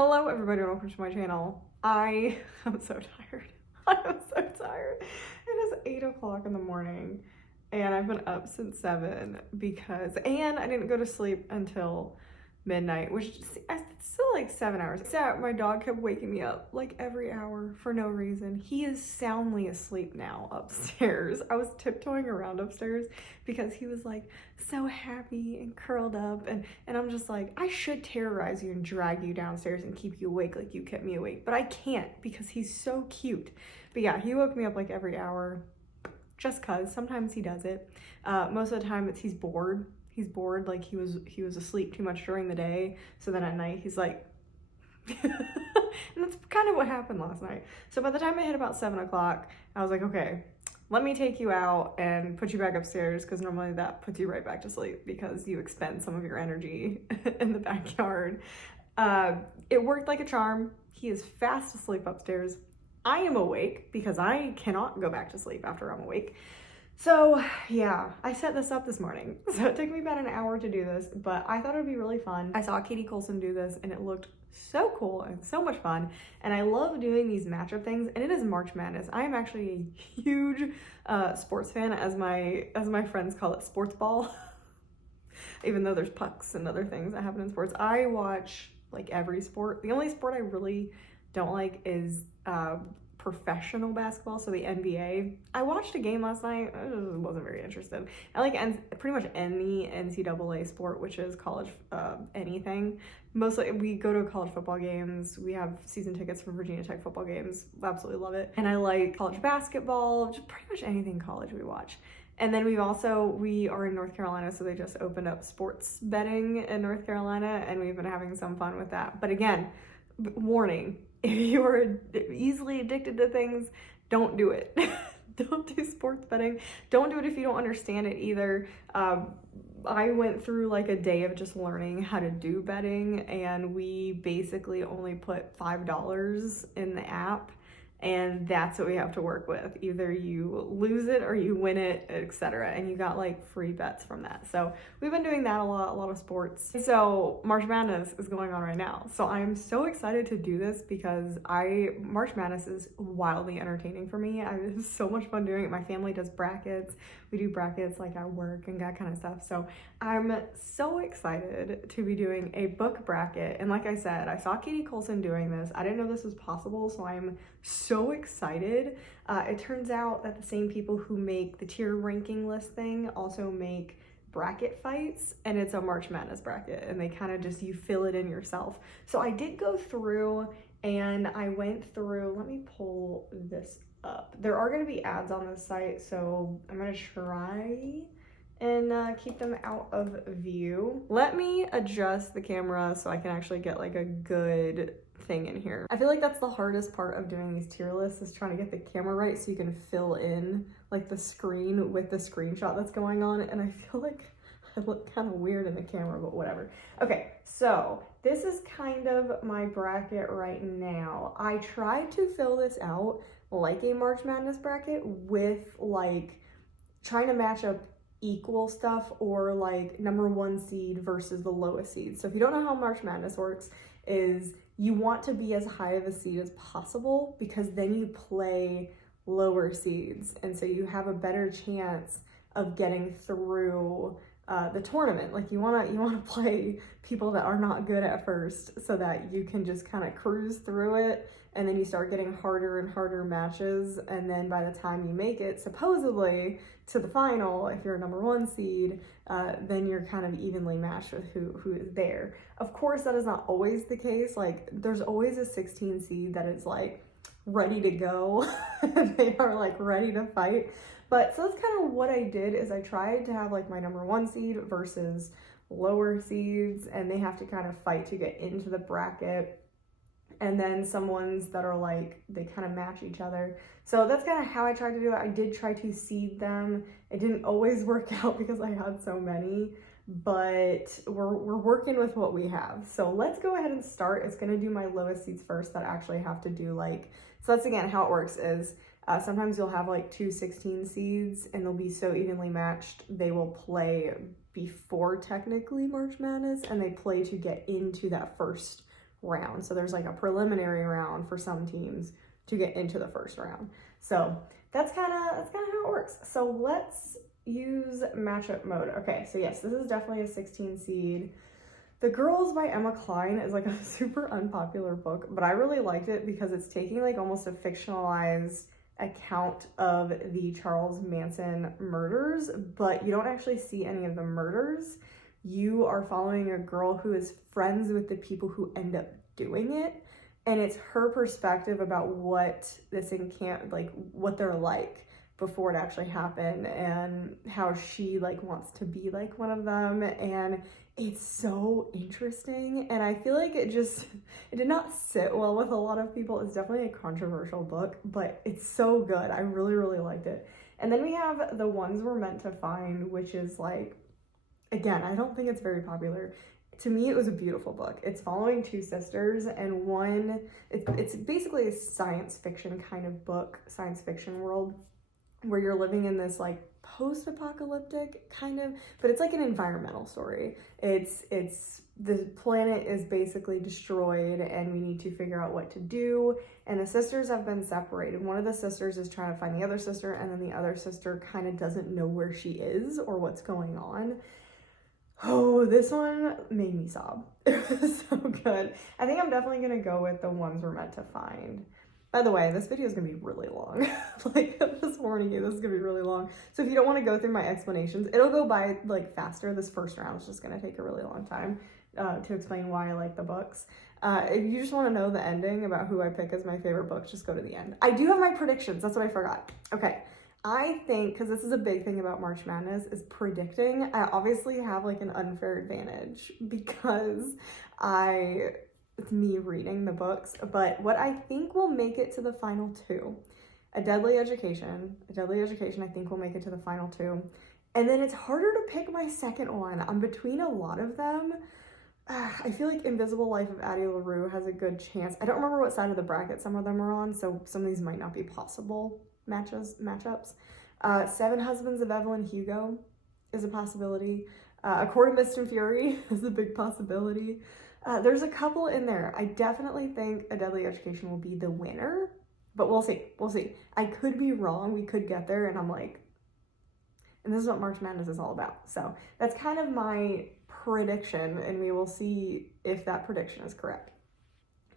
Hello everybody, welcome to my channel. I am so tired. I am so tired. It is 8 o'clock in the morning and I've been up since 7 and I didn't go to sleep until midnight, which is still like 7 hours. So my dog kept waking me up like every hour for no reason. He is soundly asleep now upstairs. I was tiptoeing around upstairs because he was like so happy and curled up, and I'm just like, I should terrorize you and drag you downstairs and keep you awake like you kept me awake, but I can't because he's so cute. But yeah, he woke me up like every hour just cause. Sometimes he does it. Most of the time he's bored. He's bored, like he was asleep too much during the day, so then at night he's like and that's kind of what happened last night. So by the time I hit about 7 o'clock, I was like, okay, let me take you out and put you back upstairs, because normally that puts you right back to sleep because you expend some of your energy in the backyard. It worked like a charm. He is fast asleep upstairs. I am awake because I cannot go back to sleep after I'm awake. So yeah, I set this up this morning. So it took me about an hour to do this, but I thought it would be really fun. I saw Katie Coulson do this and it looked so cool and so much fun. And I love doing these matchup things, and it is March Madness. I am actually a huge sports fan, as my friends call it, sports ball. Even though there's pucks and other things that happen in sports. I watch like every sport. The only sport I really don't like is professional basketball, so the NBA. I watched a game last night. I wasn't very interested. I like pretty much any NCAA sport, which is college anything. Mostly we go to college football games. We have season tickets for Virginia Tech football games. Absolutely love it. And I like college basketball, just pretty much anything college we watch. And then we are in North Carolina, so they just opened up sports betting in North Carolina, and we've been having some fun with that. But again, warning, if you are easily addicted to things, don't do it. Don't do sports betting. Don't do it if you don't understand it either. I went through like a day of just learning how to do betting, and we basically only put $5 in the app, and that's what we have to work with. Either you lose it or you win it, etc. And you got like free bets from that. So we've been doing that a lot of sports. So March Madness is going on right now. So I am so excited to do this because March Madness is wildly entertaining for me. I have so much fun doing it. My family does brackets. We do brackets like at work and that kind of stuff. So I'm so excited to be doing a book bracket. And like I said, I saw Katie Coulson doing this. I didn't know this was possible, so I'm so excited. It turns out that the same people who make the tier ranking list thing also make bracket fights, and it's a March Madness bracket, and they kind of just, you fill it in yourself. So I did go through and I went through, let me pull this up. There are going to be ads on this site, so I'm going to try and keep them out of view. Let me adjust the camera so I can actually get like a good thing in here. I feel like that's the hardest part of doing these tier lists, is trying to get the camera right so you can fill in like the screen with the screenshot that's going on, and I feel like I look kind of weird in the camera, but whatever. Okay, so this is kind of my bracket right now. I tried to fill this out like a March Madness bracket with like trying to match up equal stuff, or like #1 seed versus the lowest seed. So if you don't know how March Madness works, is you want to be as high of a seed as possible, because then you play lower seeds, and so you have a better chance of getting through the tournament. Like you want to play people that are not good at first, so that you can just kind of cruise through it, and then you start getting harder and harder matches, and then by the time you make it supposedly to the final, if you're a #1 seed, then you're kind of evenly matched with who is there. Of course, that is not always the case. Like there's always a 16 seed that is like ready to go and they are like ready to fight. But so that's kind of what I did, is I tried to have like my #1 seed versus lower seeds, and they have to kind of fight to get into the bracket. And then some ones that are like, they kind of match each other. So that's kind of how I tried to do it. I did try to seed them. It didn't always work out because I had so many, but we're working with what we have. So let's go ahead and start. It's gonna do my lowest seeds first that actually have to do like, so that's again how it works is, sometimes you'll have like 2 16 seeds and they'll be so evenly matched, they will play before technically March Madness, and they play to get into that first round. So there's like a preliminary round for some teams to get into the first round. So that's kind of how it works. So let's use matchup mode. Okay, so yes, this is definitely a 16 seed. The Girls by Emma Cline is like a super unpopular book, but I really liked it because it's taking like almost a fictionalized account of the Charles Manson murders, but you don't actually see any of the murders. You are following a girl who is friends with the people who end up doing it, and it's her perspective about what this what they're like before it actually happened, and how she like wants to be like one of them. And it's so interesting, and I feel like it did not sit well with a lot of people. It's definitely a controversial book, but it's so good. I really, really liked it. And then we have The Ones We're Meant to Find, which is like, again, I don't think it's very popular. To me, it was a beautiful book. It's following two sisters, and it's basically a science fiction kind of book, science fiction world, where you're living in this like post-apocalyptic kind of, but it's like an environmental story. It's the planet is basically destroyed, and we need to figure out what to do. And the sisters have been separated. One of the sisters is trying to find the other sister, and then the other sister kind of doesn't know where she is or what's going on. Oh, this one made me sob. It was so good. I think I'm definitely gonna go with The Ones We're Meant to Find. By the way, this video is gonna be really long. Like, I'm just warning you, this is gonna be really long. So if you don't want to go through my explanations, it'll go by like faster. This first round is just gonna take a really long time to explain why I like the books. If you just want to know the ending about who I pick as my favorite book, just go to the end. I do have my predictions. That's what I forgot. Okay. I think, because this is a big thing about March Madness, is predicting. I obviously have like an unfair advantage because it's me reading the books, but what I think will make it to the final two, A Deadly Education I think will make it to the final two. And then it's harder to pick my second one. I'm between a lot of them. I feel like Invisible Life of Addie LaRue has a good chance. I don't remember what side of the bracket some of them are on, so some of these might not be possible matchups. Seven Husbands of Evelyn Hugo is a possibility. A Court of Mist and Fury is a big possibility. There's a couple in there. I definitely think A Deadly Education will be the winner, but we'll see. I could be wrong. We could get there, and I'm like, and this is what March Madness is all about. So that's kind of my prediction, and we will see if that prediction is correct.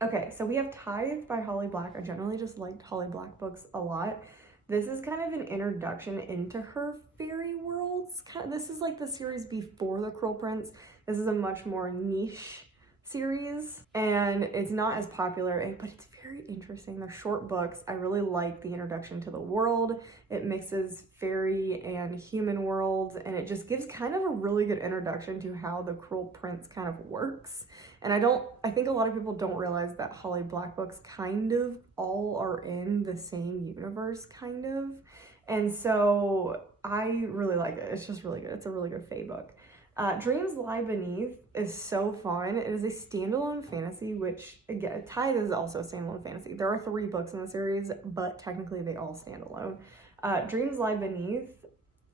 Okay, so we have Tithe by Holly Black. I generally just liked Holly Black books a lot. This is kind of an introduction into her fairy worlds. This is like the series before The Cruel Prince. This is a much more niche series, and it's not as popular, but it's very interesting. They're short books. I really like the introduction to the world. It mixes fairy and human worlds, and it just gives kind of a really good introduction to how The Cruel Prince kind of works. And I think a lot of people don't realize that Holly Black books kind of all are in the same universe, kind of. And so I really like it. It's just really good. It's a really good fae book. Dreams Lie Beneath is so fun. It is a standalone fantasy, which, again, Tithe is also a standalone fantasy. There are 3 books in the series, but technically they all stand alone. Dreams Lie Beneath,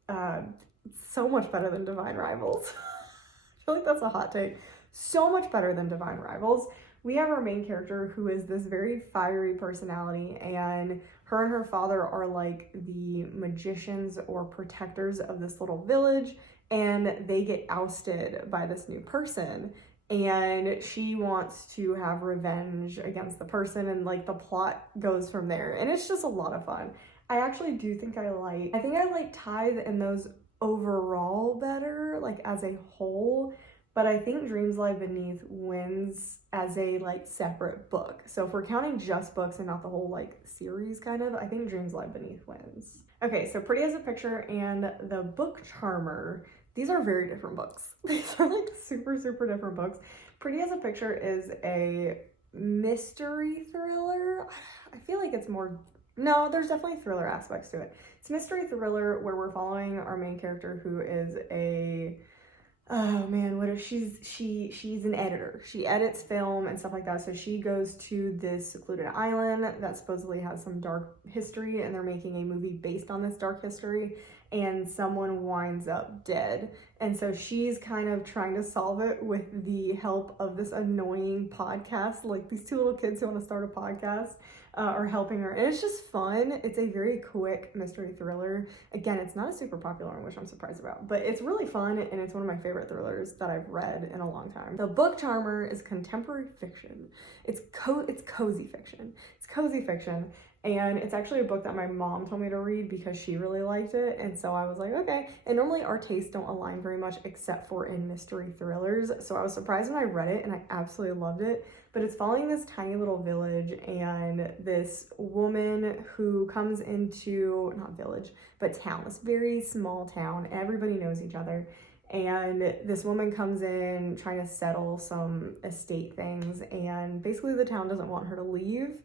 so much better than Divine Rivals. I feel like that's a hot take. So much better than Divine Rivals. We have our main character who is this very fiery personality, and her father are like the magicians or protectors of this little village, and they get ousted by this new person, and she wants to have revenge against the person, and like the plot goes from there, and it's just a lot of fun. I actually do think I like Tithe and those overall better, like as a whole, but I think Dreams Lie Beneath wins as a like separate book. So if we're counting just books and not the whole like series kind of, I think Dreams Lie Beneath wins. Okay, so Pretty as a Picture and The Book Charmer, these are very different books. These are like super, super different books. Pretty as a Picture is a mystery thriller. I feel like it's more, no, there's definitely thriller aspects to it. It's a mystery thriller where we're following our main character who is she's an editor. She edits film and stuff like that. So she goes to this secluded island that supposedly has some dark history, and they're making a movie based on this dark history. and someone winds up dead. And so she's kind of trying to solve it with the help of this annoying podcast. Like these two little kids who want to start a podcast are helping her. And it's just fun. It's a very quick mystery thriller. Again, it's not a super popular one, which I'm surprised about, but it's really fun and it's one of my favorite thrillers that I've read in a long time. The Book Charmer is contemporary fiction. It's cozy fiction. It's cozy fiction. And it's actually a book that my mom told me to read because she really liked it. And so I was like, okay. And normally our tastes don't align very much except for in mystery thrillers. So I was surprised when I read it and I absolutely loved it. But it's following this tiny little village and this woman who comes into, not village, but town, this very small town. Everybody knows each other. And this woman comes in trying to settle some estate things. And basically the town doesn't want her to leave.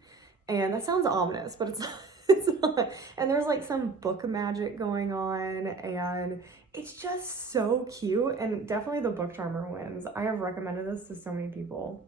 And that sounds ominous, but it's not. And there's like some book magic going on, and it's just so cute. And definitely the Book Charmer wins. I have recommended this to so many people.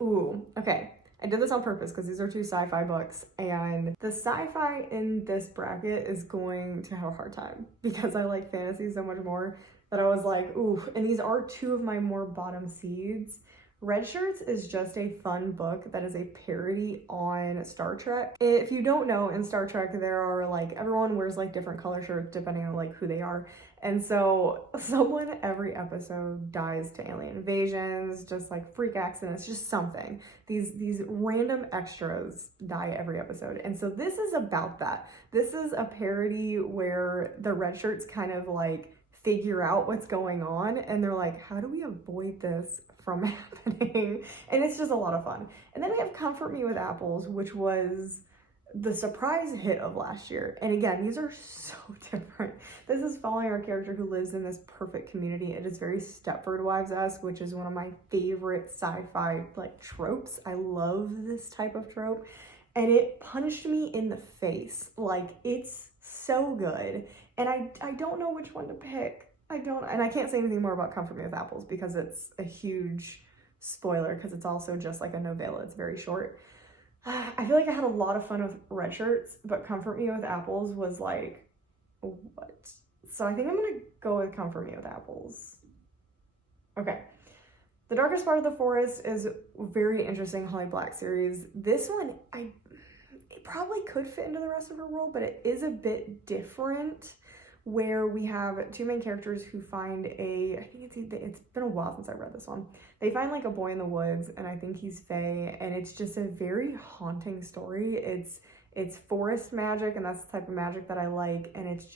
Ooh, okay. I did this on purpose because these are two sci-fi books, and the sci-fi in this bracket is going to have a hard time because I like fantasy so much more that I was like, ooh, and these are two of my more bottom seeds. Red Shirts is just a fun book that is a parody on Star Trek. If you don't know, in Star Trek there are like, everyone wears like different color shirts depending on like who they are. And so someone every episode dies to alien invasions, just like freak accidents, just something. These random extras die every episode. And so this is about that. This is a parody where the Red Shirts kind of like figure out what's going on and they're like, how do we avoid this from happening? And it's just a lot of fun. And then we have Comfort Me with Apples, which was the surprise hit of last year. And again, these are so different. This is following our character who lives in this perfect community. It is very Stepford Wives-esque, which is one of my favorite sci-fi like tropes. I love this type of trope. And it punched me in the face. Like, it's so good. And I don't know which one to pick. And I can't say anything more about Comfort Me with Apples because it's a huge spoiler because it's also just like a novella. It's very short. I feel like I had a lot of fun with Red Shirts, but Comfort Me with Apples was like, what? So I think I'm gonna go with Comfort Me with Apples. Okay. The Darkest Part of the Forest is a very interesting Holly Black series. This one, it probably could fit into the rest of her world, but it is a bit different, where we have two main characters who find I think it's been a while since I read this one. They find like a boy in the woods, and I think he's fae, and it's just a very haunting story. It's forest magic, and that's the type of magic that I like, and it's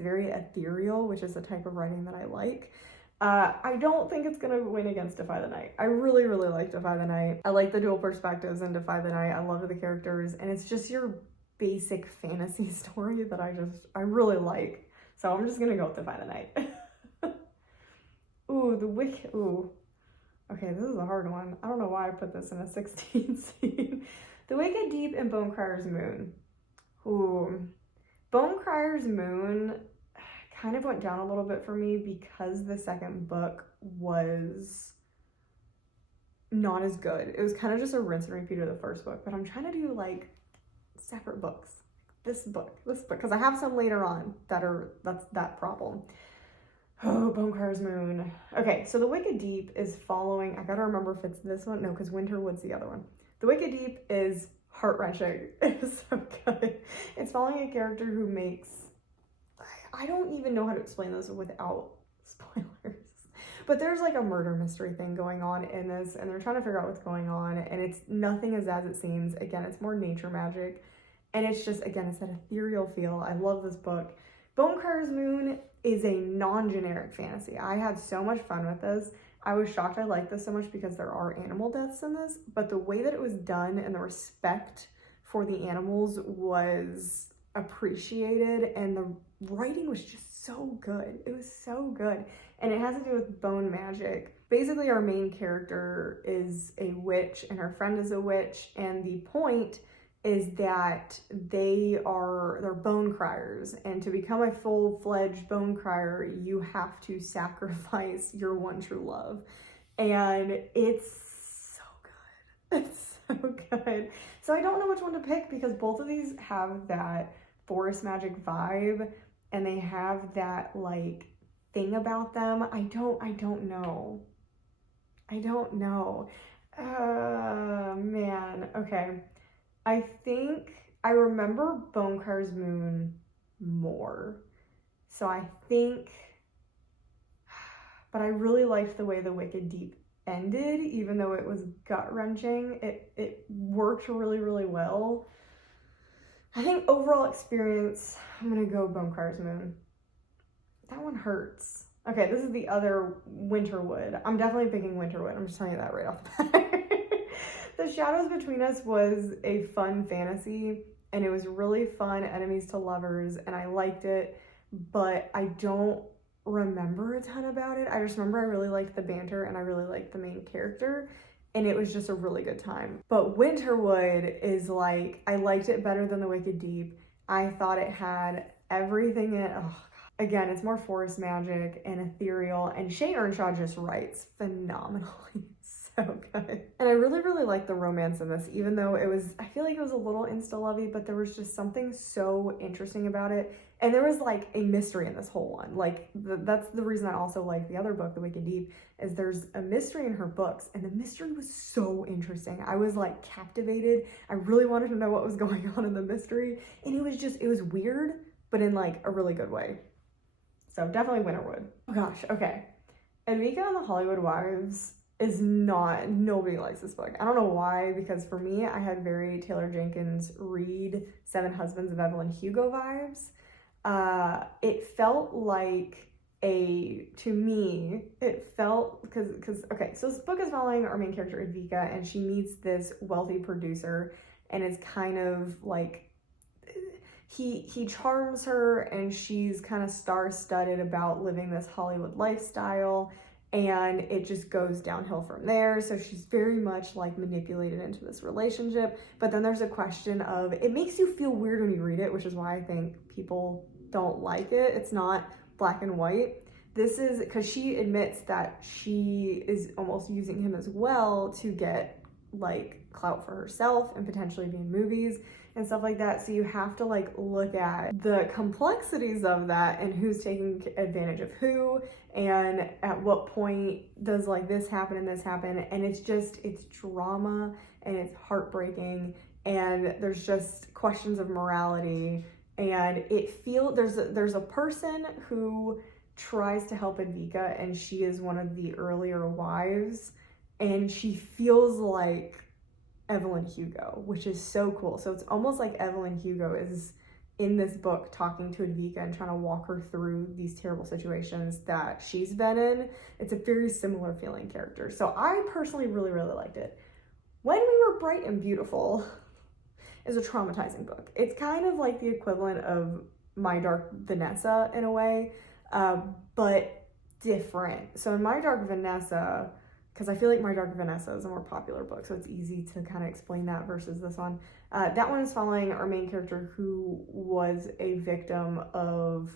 very ethereal, which is the type of writing that I like. I don't think it's gonna win against Defy the Night. I really, really like Defy the Night. I like the dual perspectives in Defy the Night. I love the characters, and it's just your basic fantasy story that I really like. So I'm just gonna go with Defy the Night. Ooh, The Wicked. Ooh. Okay, this is a hard one. I don't know why I put this in a 16 seed. The Wicked Deep and Bonecryer's Moon. Ooh. Bonecryer's Moon kind of went down a little bit for me because the second book was not as good. It was kind of just a rinse and repeat of the first book, but I'm trying to do like separate books. This book, because I have some later on that's that problem. Oh, Bonecryer's Moon. Okay, so The Wicked Deep is following, I gotta remember if it's this one. No, because Winterwood's the other one. The Wicked Deep is heart-wrenching. It's so good. It's following a character who makes, I don't even know how to explain this without spoilers. But there's like a murder mystery thing going on in this, and they're trying to figure out what's going on, and it's nothing is as it seems. Again, it's more nature magic. And it's just, again, it's that ethereal feel. I love this book. Bonecryer's Moon is a non-generic fantasy. I had so much fun with this. I was shocked I liked this so much because there are animal deaths in this, but the way that it was done and the respect for the animals was appreciated, and the writing was just so good. It was so good. And it has to do with bone magic. Basically, our main character is a witch and her friend is a witch, and the point is that they're bone criers, and to become a full-fledged bone crier, you have to sacrifice your one true love. And it's so good. It's so good. So I don't know which one to pick because both of these have that forest magic vibe, and they have that like thing about them. I don't know. Man. Okay. I think I remember Bonecrier's Moon more. So I think, but I really liked the way The Wicked Deep ended, even though it was gut-wrenching. It worked really, really well. I think overall experience, I'm gonna go Bonecrier's Moon. That one hurts. Okay, this is the other Winterwood. I'm definitely picking Winterwood. I'm just telling you that right off the bat. The Shadows Between Us was a fun fantasy, and it was really fun, enemies to lovers, and I liked it, but I don't remember a ton about it. I just remember I really liked the banter, and I really liked the main character, and it was just a really good time. But Winterwood is like, I liked it better than The Wicked Deep. I thought it had everything in it. Oh, again, it's more forest magic and ethereal, and Shay Earnshaw just writes phenomenally. So good. And I really, really like the romance in this, even though I feel like it was a little insta-lovey, but there was just something so interesting about it. And there was like a mystery in this whole one. Like that's the reason I also like the other book, The Wicked Deep, is there's a mystery in her books, and the mystery was so interesting. I was like captivated. I really wanted to know what was going on in the mystery. And it was weird, but in like a really good way. So definitely Winterwood. Oh gosh, okay. Edvika and the Hollywood Wives is not, nobody likes this book. I don't know why, because for me, I had very Taylor Jenkins Reid, Seven Husbands of Evelyn Hugo vibes. It felt like okay, so this book is following our main character Edvika, and she meets this wealthy producer, and it's kind of like, he charms her, and she's kind of star-studded about living this Hollywood lifestyle, and it just goes downhill from there. So she's very much like manipulated into this relationship. But then there's a question of, it makes you feel weird when you read it, which is why I think people don't like it. It's not black and white. This is because she admits that she is almost using him as well to get like clout for herself and potentially be in movies and stuff like that. So you have to like look at the complexities of that and who's taking advantage of who, and at what point does like this happen and this happen. And it's drama, and it's heartbreaking, and there's just questions of morality. And there's a person who tries to help Edvika, and she is one of the earlier wives, and she feels like Evelyn Hugo, which is so cool. So it's almost like Evelyn Hugo is in this book talking to Edvika and trying to walk her through these terrible situations that she's been in. It's a very similar feeling character. So I personally really, really liked it. When We Were Bright and Beautiful is a traumatizing book. It's kind of like the equivalent of My Dark Vanessa in a way, but different. So in My Dark Vanessa, because I feel like My Dark Vanessa is a more popular book, so it's easy to kind of explain that versus this one. That one is following our main character, who was a victim of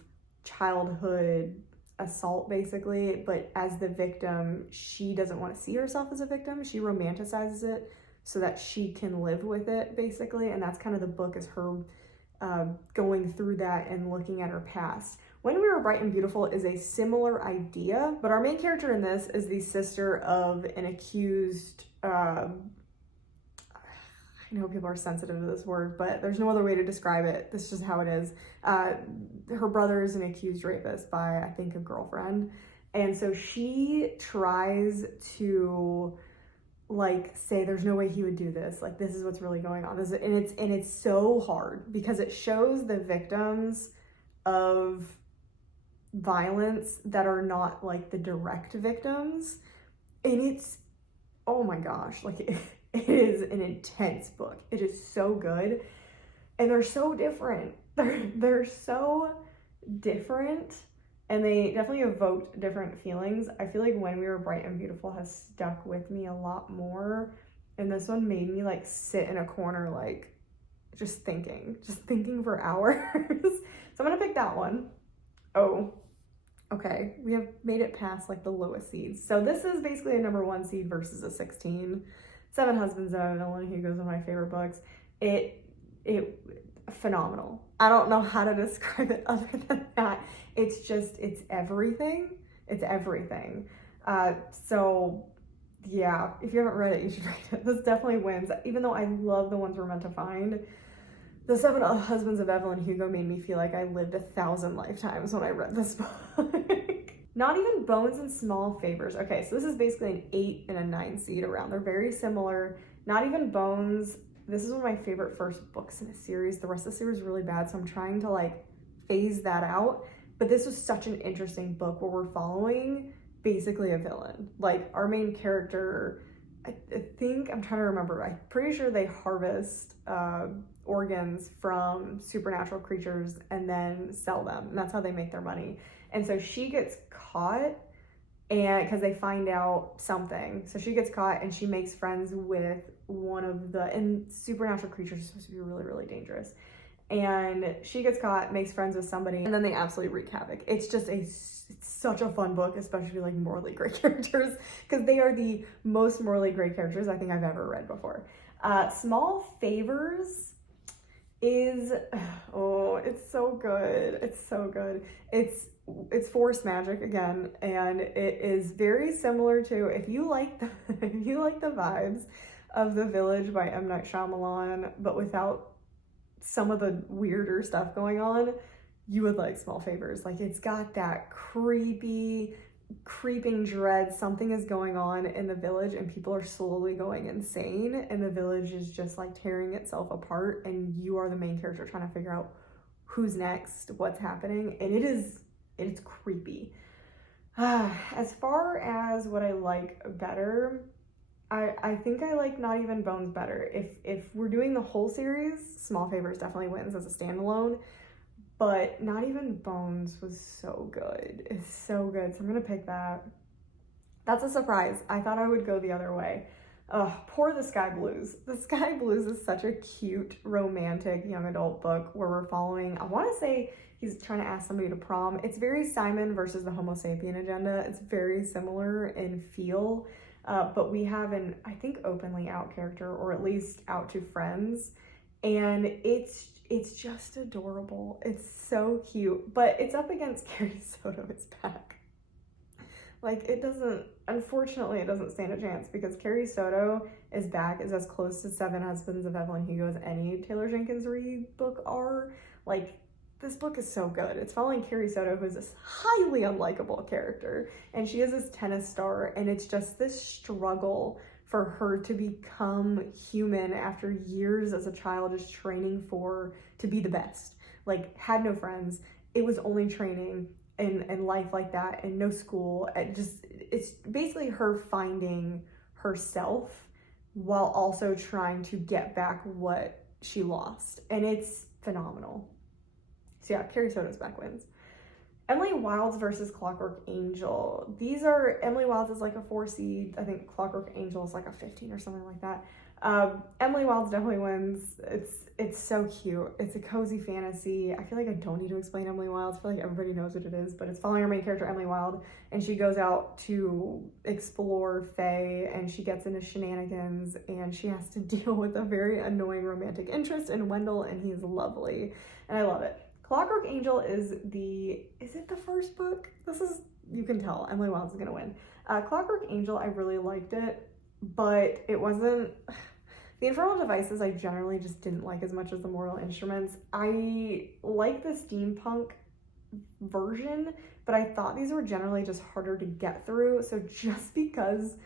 childhood assault, basically, but as the victim, she doesn't want to see herself as a victim. She romanticizes it so that she can live with it, basically, and that's kind of the book, is her going through that and looking at her past. When We Were Bright and Beautiful is a similar idea, but our main character in this is the sister of an accused, I know people are sensitive to this word, but there's no other way to describe it. This is just how it is. Her brother is an accused rapist by, I think, a girlfriend. And so she tries to like say there's no way he would do this, like this is what's really going on. And it's so hard because it shows the victims of violence that are not like the direct victims, and it's, oh my gosh, like it is an intense book. It is so good, and they're so different. They're so different, and they definitely evoked different feelings. I feel like When We Were Bright and Beautiful has stuck with me a lot more, and this one made me like sit in a corner, like just thinking for hours. So I'm gonna pick that one. Oh, okay, we have made it past like the lowest seeds. So this is basically a number 1 seed versus a 16. Seven Husbands of Evelyn Hugo is one of my favorite books. It phenomenal. I don't know how to describe it other than that. It's everything. It's everything. So yeah, if you haven't read it, you should read it. This definitely wins. Even though I love the ones we're meant to find, The Seven Husbands of Evelyn Hugo made me feel like I lived 1,000 lifetimes when I read this book. Not Even Bones and Small Favors. Okay, so this is basically an 8 and a 9 seed around. They're very similar. Not Even Bones, this is one of my favorite first books in a series. The rest of the series is really bad, so I'm trying to like phase that out. But this was such an interesting book where we're following basically a villain. Like our main character, I think, I'm trying to remember, I'm pretty sure they harvest organs from supernatural creatures and then sell them. And that's how they make their money. And so she gets caught, and because they find out something. So she gets caught and she makes friends with one of the, and supernatural creatures are supposed to be really, really dangerous. And she gets caught, makes friends with somebody, and then they absolutely wreak havoc. It's just it's such a fun book, especially like morally great characters, because they are the most morally great characters I think I've ever read before. Small Favors is, oh, it's so good. It's so good. It's forced magic again, and it is very similar to, if you like the vibes of The Village by M. Night Shyamalan, but without some of the weirder stuff going on, you would like Small Favors. Like, it's got that creeping dread. Something is going on in the village and people are slowly going insane, and the village is just like tearing itself apart, and you are the main character trying to figure out who's next, what's happening, and it's creepy. As far as what I like better, I think I like Not Even Bones better. If we're doing the whole series, Small Favors definitely wins as a standalone, but Not Even Bones was so good. It's so good, so I'm gonna pick that. That's a surprise. I thought I would go the other way. Poor The Sky Blues. The Sky Blues is such a cute, romantic, young adult book where we're following, I wanna say he's trying to ask somebody to prom. It's very Simon versus the Homo sapien agenda. It's very similar in feel. But we have an, I think, openly out character, or at least out to friends, and it's just adorable. It's so cute, but it's up against Carrie Soto. It's back. Like, unfortunately, it doesn't stand a chance, because Carrie Soto is back, is as close to Seven Husbands of Evelyn Hugo as any Taylor Jenkins Reid book are. Like, this book is so good. It's following Carrie Soto, who is this highly unlikable character, and she is this tennis star, and it's just this struggle for her to become human after years as a child just training to be the best. Like, had no friends. It was only training and life like that, and no school. It's basically her finding herself while also trying to get back what she lost, and it's phenomenal. So yeah, Carrie Soto's back wins. Emily Wilds versus Clockwork Angel. Emily Wilds is like a 4 seed. I think Clockwork Angel is like a 15 or something like that. Emily Wilds definitely wins. It's so cute. It's a cozy fantasy. I feel like I don't need to explain Emily Wilds. I feel like everybody knows what it is, but it's following our main character, Emily Wild, and she goes out to explore Fae, and she gets into shenanigans, and she has to deal with a very annoying romantic interest in Wendell, and he's lovely, and I love it. Clockwork Angel is it the first book? You can tell, Emily Wilds is gonna win. Clockwork Angel, I really liked it, but it wasn't, the Infernal Devices I generally just didn't like as much as the Mortal Instruments. I like the steampunk version, but I thought these were generally just harder to get through, so just because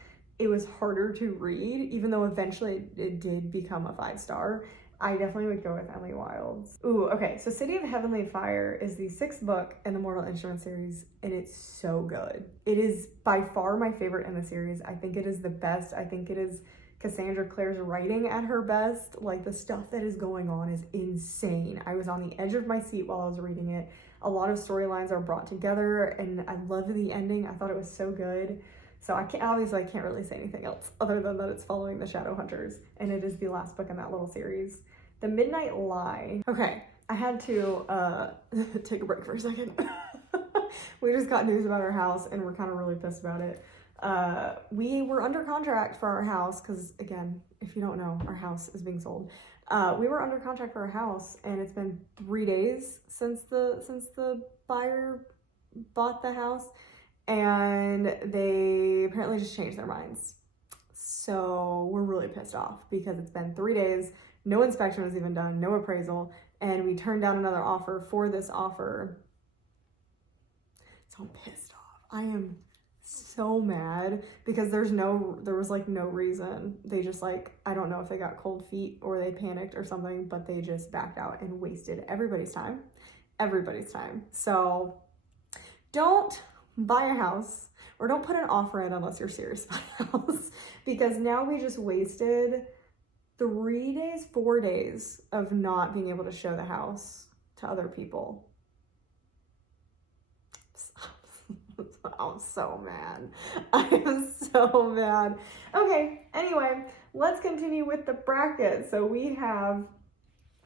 it was harder to read, even though eventually it did become a 5-star, I definitely would go with Emily Wilds. Ooh, okay, so City of Heavenly Fire is the 6th book in the Mortal Instruments series, and it's so good. It is by far my favorite in the series. I think it is the best. I think it is Cassandra Clare's writing at her best. Like, the stuff that is going on is insane. I was on the edge of my seat while I was reading it. A lot of storylines are brought together, and I loved the ending. I thought it was so good. So I can't really say anything else other than that it's following the Shadowhunters, and it is the last book in that little series. The Midnight Lie. Okay, I had to take a break for a second. We just got news about our house, and we're kind of really pissed about it. We were under contract for our house because, again, if you don't know, our house is being sold. We were under contract for our house, and it's been 3 days since the buyer bought the house, and they apparently just changed their minds. So we're really pissed off because it's been 3 days, no inspection was even done, no appraisal, and we turned down another offer for this offer. So I'm pissed off. I am so mad because there was like no reason. They just like, I don't know if they got cold feet or they panicked or something, but they just backed out and wasted everybody's time. So don't buy a house or don't put an offer in unless you're serious about a house, because now we just wasted 4 days of not being able to show the house to other people. I'm so mad. I am so mad. Okay, anyway, let's continue with the bracket. So we have,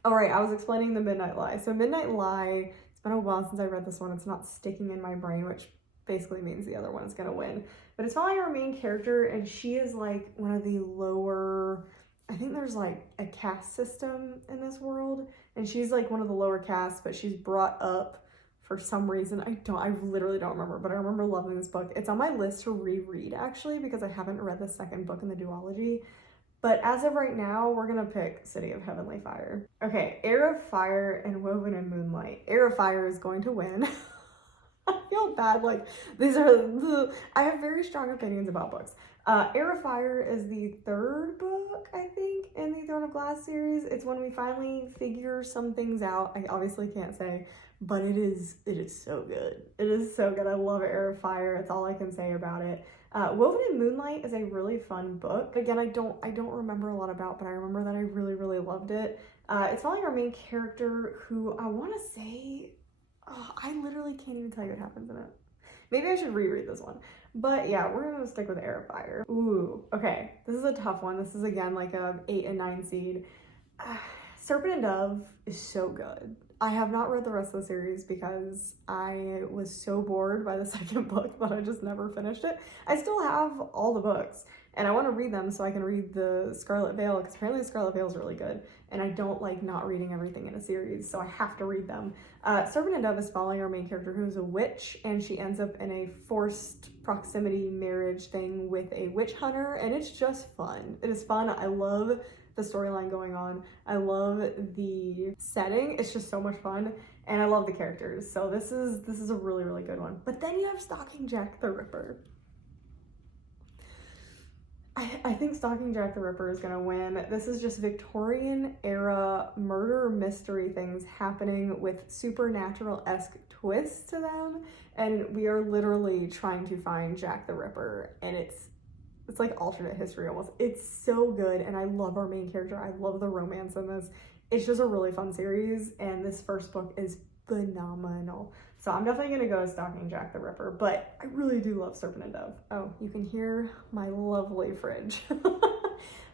all right, I was explaining the Midnight Lie. So Midnight Lie, it's been a while since I read this one. It's not sticking in my brain, which basically means the other one's gonna win. But it's following our main character, and she is like one of the lower, I think there's like a caste system in this world, and she's like one of the lower castes, but she's brought up for some reason. I literally don't remember, but I remember loving this book. It's on my list to reread actually, because I haven't read the second book in the duology. But as of right now, we're gonna pick City of Heavenly Fire. Okay, Heir of Fire and Woven in Moonlight. Heir of Fire is going to win. I feel bad, like, I have very strong opinions about books. Heir of Fire is the third book, I think, in the Throne of Glass series. It's when we finally figure some things out. I obviously can't say, but it is so good. It is so good. I love Heir of Fire. It's all I can say about it. Woven in Moonlight is a really fun book. Again, I don't remember a lot about, but I remember that I really, really loved it. It's following our main character who I want to say, I literally can't even tell you what happens in it. Maybe I should reread this one. But yeah, we're gonna stick with Heir of Fire. Ooh, okay. This is a tough one. This is again like a 8 and 9 seed. Serpent and Dove is so good. I have not read the rest of the series because I was so bored by the second book that I just never finished it. I still have all the books and I want to read them so I can read the Scarlet Veil, because apparently the Scarlet Veil is really good and I don't like not reading everything in a series, so I have to read them. Serpent and Dove is following our main character who is a witch, and she ends up in a forced proximity marriage thing with a witch hunter, and it's just fun. It is fun. I love the storyline going on. I love the setting. It's just so much fun, and I love the characters. So this is a really, really good one. But then you have Stalking Jack the Ripper. I think Stalking Jack the Ripper is gonna win. This is just Victorian era murder mystery things happening with supernatural-esque twists to them, and we are literally trying to find Jack the Ripper, and it's like alternate history almost. It's so good, and I love our main character. I love the romance in this. It's just a really fun series, and this first book is phenomenal. So I'm definitely gonna go with Stalking Jack the Ripper, but I really do love Serpent and Dove. Oh, you can hear my lovely fridge.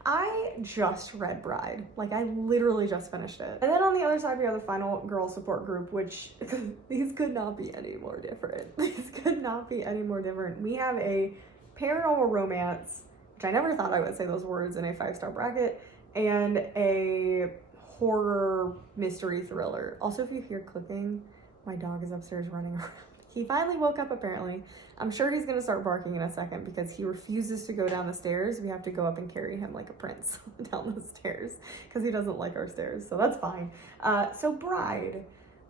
I just read Bride. Like, I literally just finished it. And then on the other side, we have the Final Girl Support Group, which these could not be any more different. These could not be any more different. We have a paranormal romance, which I never thought I would say those words in a 5-star bracket, and a horror mystery thriller. Also, if you hear clicking, my dog is upstairs running around. He finally woke up apparently. I'm sure he's gonna start barking in a second because he refuses to go down the stairs. We have to go up and carry him like a prince down the stairs because he doesn't like our stairs, so that's fine. So Bride.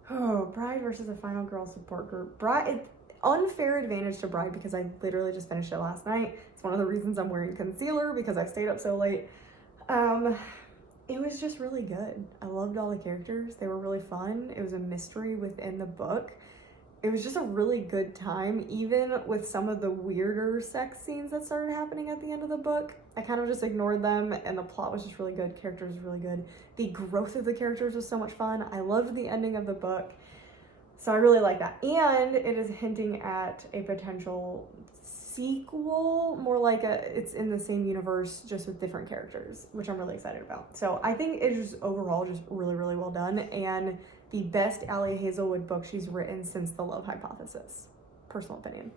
Oh, Bride versus the Final Girl Support Group. Bride, unfair advantage to Bride because I literally just finished it last night. It's one of the reasons I'm wearing concealer because I stayed up so late. It was just really good. I loved all the characters. They were really fun. It was a mystery within the book. It was just a really good time, even with some of the weirder sex scenes that started happening at the end of the book. I kind of just ignored them, and the plot was just really good. Characters was really good. The growth of the characters was so much fun. I loved the ending of the book. So I really like that. And it is hinting at a potential sequel, more like it's in the same universe, just with different characters, which I'm really excited about. So I think it's just overall just really, really well done, and the best Allie Hazelwood book she's written since The Love Hypothesis. Personal opinion.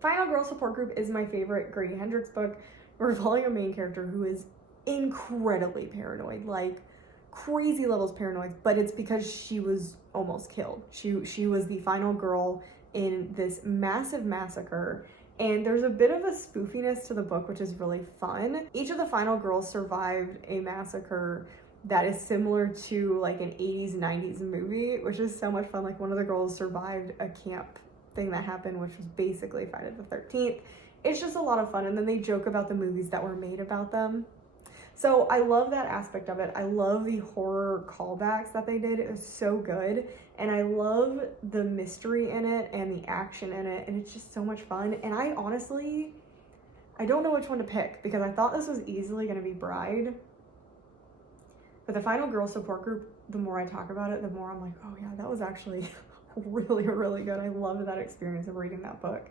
Final Girl Support Group is my favorite Grady Hendrix book. We're following a main character who is incredibly paranoid, like crazy levels paranoid, but it's because she was almost killed. She was the final girl in this massive massacre, and there's a bit of a spoofiness to the book, which is really fun. Each of the final girls survived a massacre that is similar to like an 80s, 90s movie, which is so much fun. Like one of the girls survived a camp thing that happened, which was basically Friday the 13th. It's just a lot of fun, and then they joke about the movies that were made about them. So I love that aspect of it. I love the horror callbacks that they did. It was so good. And I love the mystery in it and the action in it. And it's just so much fun. And I honestly, I don't know which one to pick because I thought this was easily going to be Bride. But the Final Girl Support Group, the more I talk about it, the more I'm like, oh yeah, that was actually really, really good. I loved that experience of reading that book.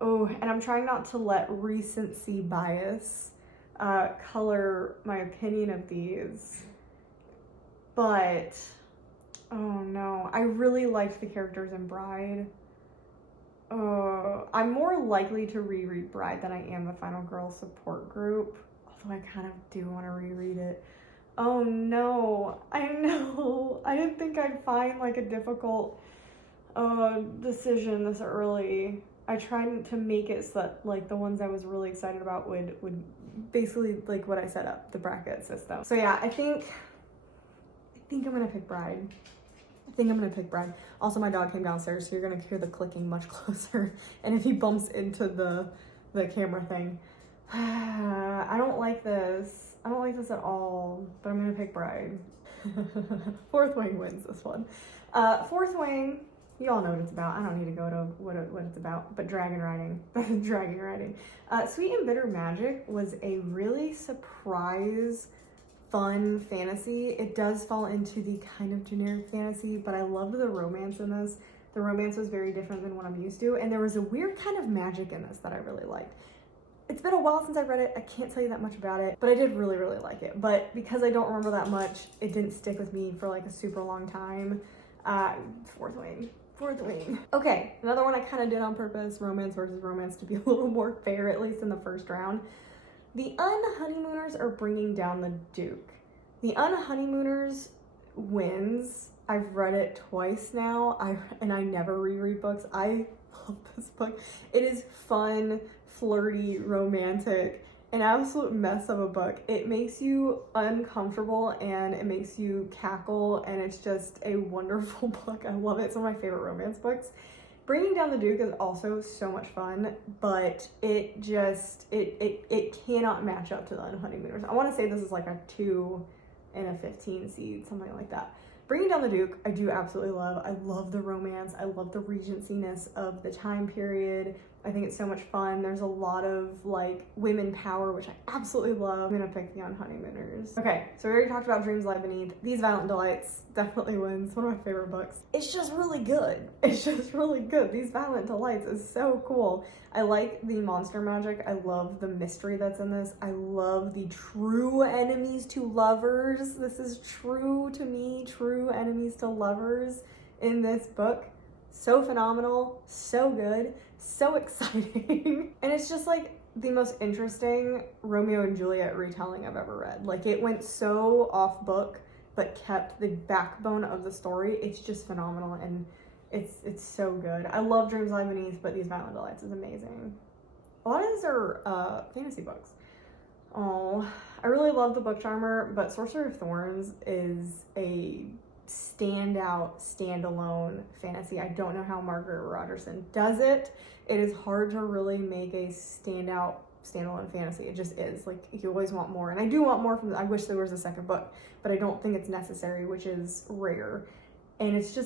Oh, and I'm trying not to let recency bias color my opinion of these, but oh no, I really liked the characters in Bride. I'm more likely to reread Bride than I am the Final Girl Support Group, although I kind of do want to reread it. Oh no, I know, I didn't think I'd find like a difficult decision this early. I tried to make it so that like the ones I was really excited about would basically like what I set up, the bracket system. So yeah, I think I'm gonna pick Bride. Also, my dog came downstairs, so you're gonna hear the clicking much closer. And if he bumps into the camera thing, I don't like this. I don't like this at all, but I'm gonna pick Bride. Fourth Wing wins this one. Fourth Wing, you all know what it's about. I don't need to go to what it's about, but dragon riding. Dragon riding. Sweet and Bitter Magic was a really surprise, fun fantasy. It does fall into the kind of generic fantasy, but I loved the romance in this. The romance was very different than what I'm used to, and there was a weird kind of magic in this that I really liked. It's been a while since I read it. I can't tell you that much about it, but I did really, really like it. But because I don't remember that much, it didn't stick with me for like a super long time. Fourth Wing. Okay, another one I kind of did on purpose, romance versus romance, to be a little more fair, at least in the first round. The Unhoneymooners are bringing down the Duke. The Unhoneymooners wins. I've read it twice now, and I never reread books. I love this book. It is fun, flirty, romantic, an absolute mess of a book. It makes you uncomfortable and it makes you cackle, and it's just a wonderful book. I love it. It's one of my favorite romance books. Bringing Down the Duke is also so much fun, but it cannot match up to the Unhoneymooners. I want to say this is like a 2 and a 15 seed, something like that. Bringing Down the Duke, I do absolutely love. I love the romance. I love the regency-ness of the time period. I think it's so much fun. There's a lot of like women power, which I absolutely love. I'm gonna pick the Unhoneymooners. Okay, so we already talked about Dreams Lie Beneath. These Violent Delights definitely wins. One of my favorite books. It's just really good. These Violent Delights is so cool. I like the monster magic. I love the mystery that's in this. I love the true enemies to lovers. This is true to me, true enemies to lovers in this book. So phenomenal, so good, so exciting. And it's just like the most interesting Romeo and Juliet retelling I've ever read. Like, it went so off book, but kept the backbone of the story. It's just phenomenal, and it's so good. I love Dreams Lie Beneath, but These Violent Delights is amazing. A lot of these are fantasy books. Oh, I really love The Book Charmer, but Sorcerer of Thorns is a standout, standalone fantasy. I don't know how Margaret Rogerson does it. It is hard to really make a standout, standalone fantasy. It just is. Like, you always want more. And I do want more from I wish there was a second book, but I don't think it's necessary, which is rare. And it's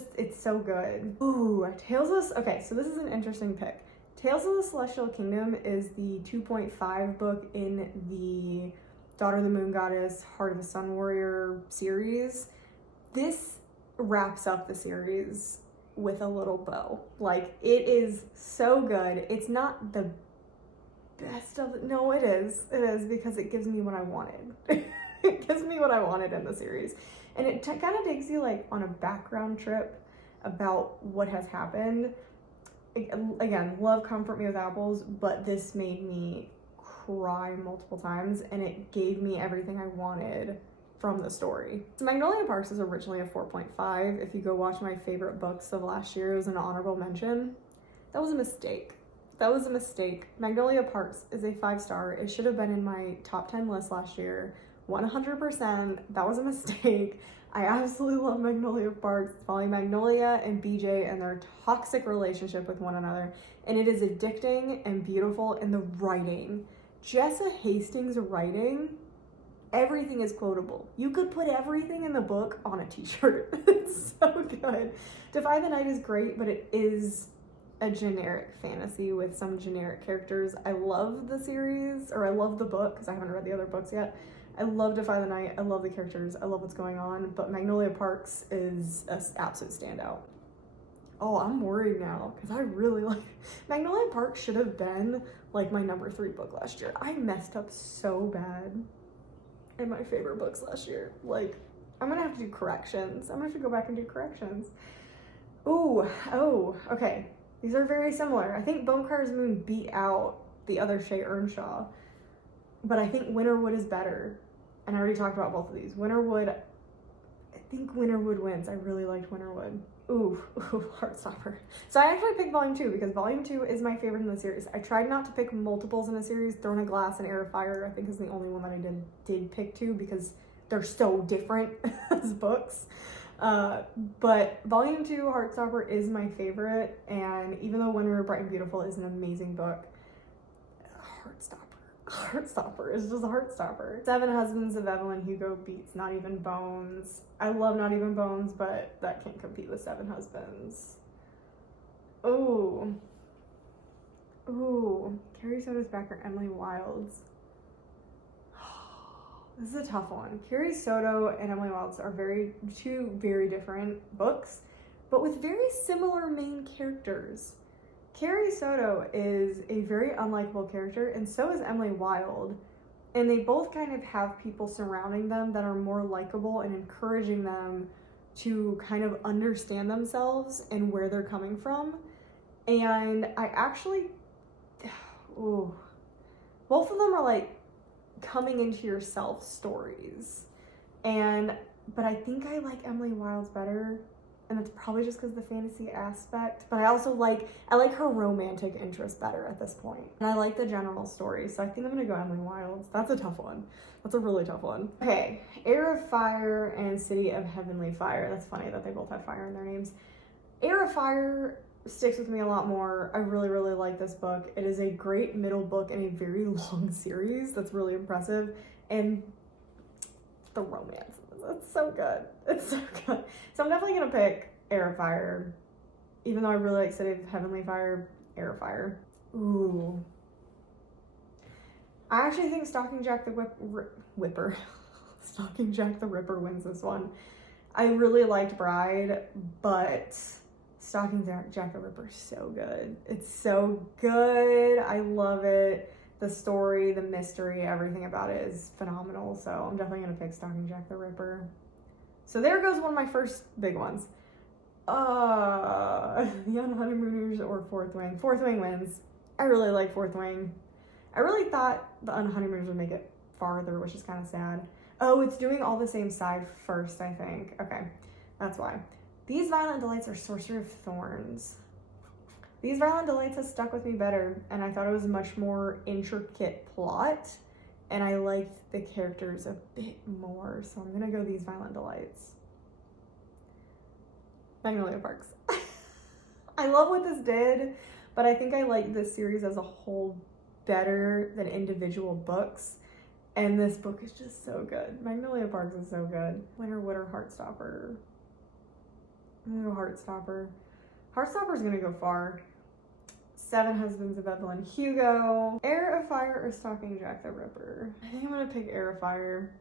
so good. Ooh, okay, so this is an interesting pick. Tales of the Celestial Kingdom is the 2.5 book in the Daughter of the Moon Goddess, Heart of a Sun Warrior series. This wraps up the series with a little bow. Like, it is so good. It's not the best of it. No, it is. It is, because it gives me what I wanted. It gives me what I wanted in the series. And it kind of takes you like on a background trip about what has happened. again, love Comfort Me with Apples, but this made me cry multiple times, and it gave me everything I wanted from the story. So Magnolia Parks is originally a 4.5. If you go watch my favorite books of last year, it was an honorable mention. That was a mistake. That was a mistake. Magnolia Parks is a 5-star. It should have been in my top 10 list last year. 100%. That was a mistake. I absolutely love Magnolia Parks. It's following Magnolia and BJ and their toxic relationship with one another. And it is addicting and beautiful in the writing. Jessa Hastings' writing, everything is quotable. You could put everything in the book on a t-shirt. It's so good. Defy the Night is great, but it is a generic fantasy with some generic characters. I love the series, or I love the book, because I haven't read the other books yet. I love Defy the Night. I love the characters. I love what's going on, but Magnolia Parks is an absolute standout. Oh, I'm worried now, because I really like Magnolia Parks. Should have been like my number 3 book last year. I messed up so bad in my favorite books last year. Like, I'm gonna have to do corrections. I'm gonna have to go back and do corrections. Ooh, oh, okay. These are very similar. I think Bonecrier's Moon beat out the other Shay Earnshaw, but I think Winterwood is better. And I already talked about both of these. Winterwood, I think Winterwood wins. I really liked Winterwood. Ooh, Heartstopper. So I actually picked Volume 2 because Volume 2 is my favorite in the series. I tried not to pick multiples in the series. Throne of Glass and Air of Fire, I think, is the only one that I did pick 2 because they're so different as books. But Volume 2, Heartstopper, is my favorite, and even though When We Were Bright and Beautiful is an amazing book, Heartstopper is just a Heartstopper. Seven Husbands of Evelyn Hugo beats Not Even Bones. I love Not Even Bones, but that can't compete with Seven Husbands. Ooh, Carrie Soto's back or Emily Wilde's. This is a tough one. Carrie Soto and Emily Wilde's are two very different books, but with very similar main characters. Carrie Soto is a very unlikable character, and so is Emily Wilde. And they both kind of have people surrounding them that are more likable and encouraging them to kind of understand themselves and where they're coming from. And I actually, both of them are like coming into yourself stories. But I think I like Emily Wilde's better. And it's probably just because of the fantasy aspect. But I like her romantic interest better at this point. And I like the general story. So I think I'm going to go Emily Wilde's. That's a tough one. That's a really tough one. Okay. Air of Fire and City of Heavenly Fire. That's funny that they both have fire in their names. Air of Fire sticks with me a lot more. I really, really like this book. It is a great middle book in a very long series. That's really impressive. And the romance. It's so good. It's so good. So I'm definitely going to pick Air of Fire. Even though I really like City of Heavenly Fire, Air of Fire. Ooh. I actually think Stalking Jack the Whipper. Stalking Jack the Ripper wins this one. I really liked Bride, but Stalking Jack the Ripper is so good. It's so good. I love it. The story, the mystery, everything about it is phenomenal. So I'm definitely going to pick Stalking Jack the Ripper. So there goes one of my first big ones. The Unhoneymooners or Fourth Wing. Fourth Wing wins. I really like Fourth Wing. I really thought the Unhoneymooners would make it farther, which is kind of sad. Oh, it's doing all the same side first, I think. Okay, that's why. These Violent Delights are Sorcerer of Thorns. These Violent Delights has stuck with me better, and I thought it was a much more intricate plot, and I liked the characters a bit more, so I'm gonna go These Violent Delights. Magnolia Parks. I love what this did, but I think I like this series as a whole better than individual books, and this book is just so good. Magnolia Parks is so good. Winterwood or Heartstopper? I'm gonna go Heartstopper. Heartstopper's gonna go far. Seven Husbands of Evelyn Hugo. Air of Fire or Stalking Jack the Ripper? I think I'm gonna pick Air of Fire.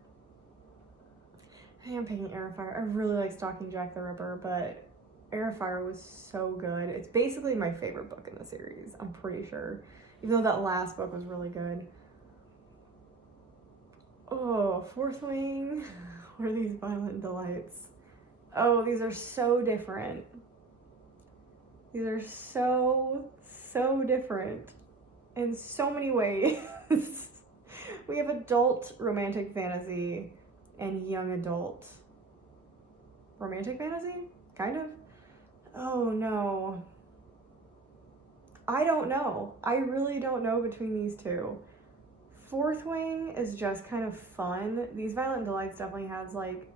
I am picking Air of Fire. I really like Stalking Jack the Ripper, but Air of Fire was so good. It's basically my favorite book in the series, I'm pretty sure. Even though that last book was really good. Oh, Fourth Wing or These Violent Delights? Oh, these are so different. These are so different in so many ways. We have adult romantic fantasy and young adult romantic fantasy, kind of. Oh no. I don't know. I really don't know between these two. Fourth Wing is just kind of fun. These Violent Delights definitely has like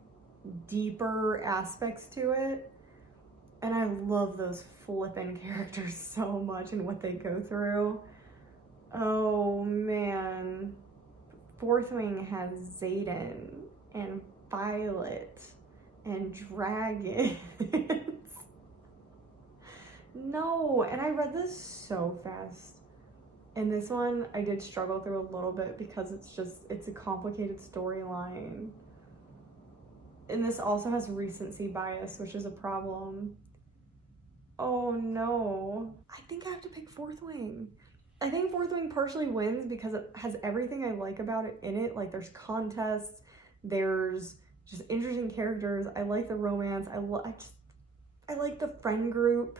deeper aspects to it. And I love those flippin' characters so much and what they go through. Oh man. Fourth Wing has Xaden and Violet and Dragon. No, and I read this so fast. And this one, I did struggle through a little bit because it's a complicated storyline. And this also has recency bias, which is a problem. Oh no. I think I have to pick Fourth Wing. I think Fourth Wing partially wins because it has everything I like about it in it. Like there's contests, there's just interesting characters. I like the romance. I like the friend group.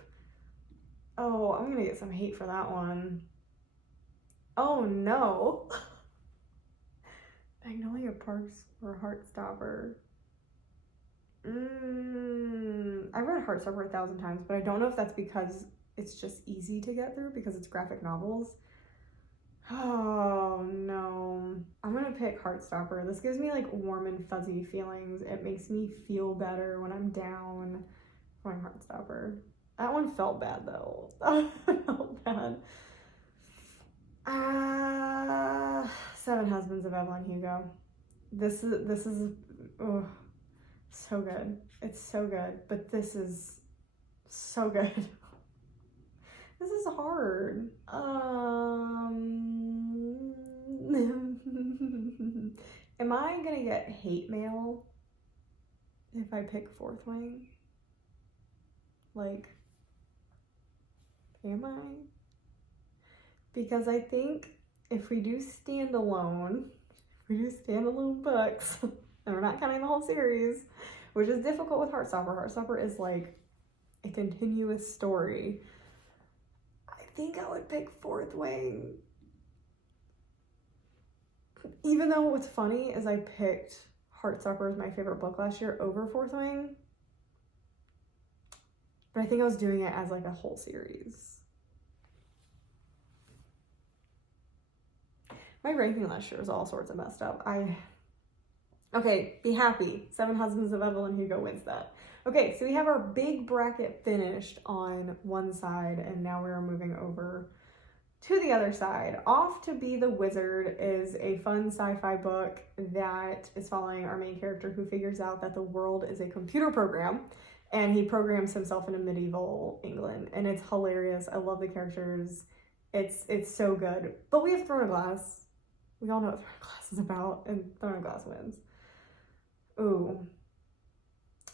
Oh, I'm gonna get some hate for that one. Oh no. Magnolia Parks or Heartstopper. I've read Heartstopper 1,000 times, but I don't know if that's because it's just easy to get through because it's graphic novels. Oh no. I'm gonna pick Heartstopper. This gives me like warm and fuzzy feelings. It makes me feel better when I'm down. Going Heartstopper. That one felt bad though. That felt bad. Seven Husbands of Evelyn Hugo. This is oh, so good. It's so good, but this is so good. This is hard. Am I gonna get hate mail if I pick Fourth Wing? Like, am I? Because I think if we do standalone books, and we're not counting the whole series, which is difficult with Heartstopper. Heartstopper is like a continuous story. I think I would pick Fourth Wing. Even though what's funny is I picked Heartstopper as my favorite book last year over Fourth Wing. But I think I was doing it as like a whole series. My ranking last year was all sorts of messed up. Okay, be happy. Seven Husbands of Evelyn Hugo wins that. Okay, so we have our big bracket finished on one side, and now we are moving over to the other side. Off to Be the Wizard is a fun sci-fi book that is following our main character who figures out that the world is a computer program, and he programs himself into medieval England, and it's hilarious. I love the characters. It's so good. But we have Throne of Glass. We all know what Throne of Glass is about, and Throne of Glass wins. Ooh.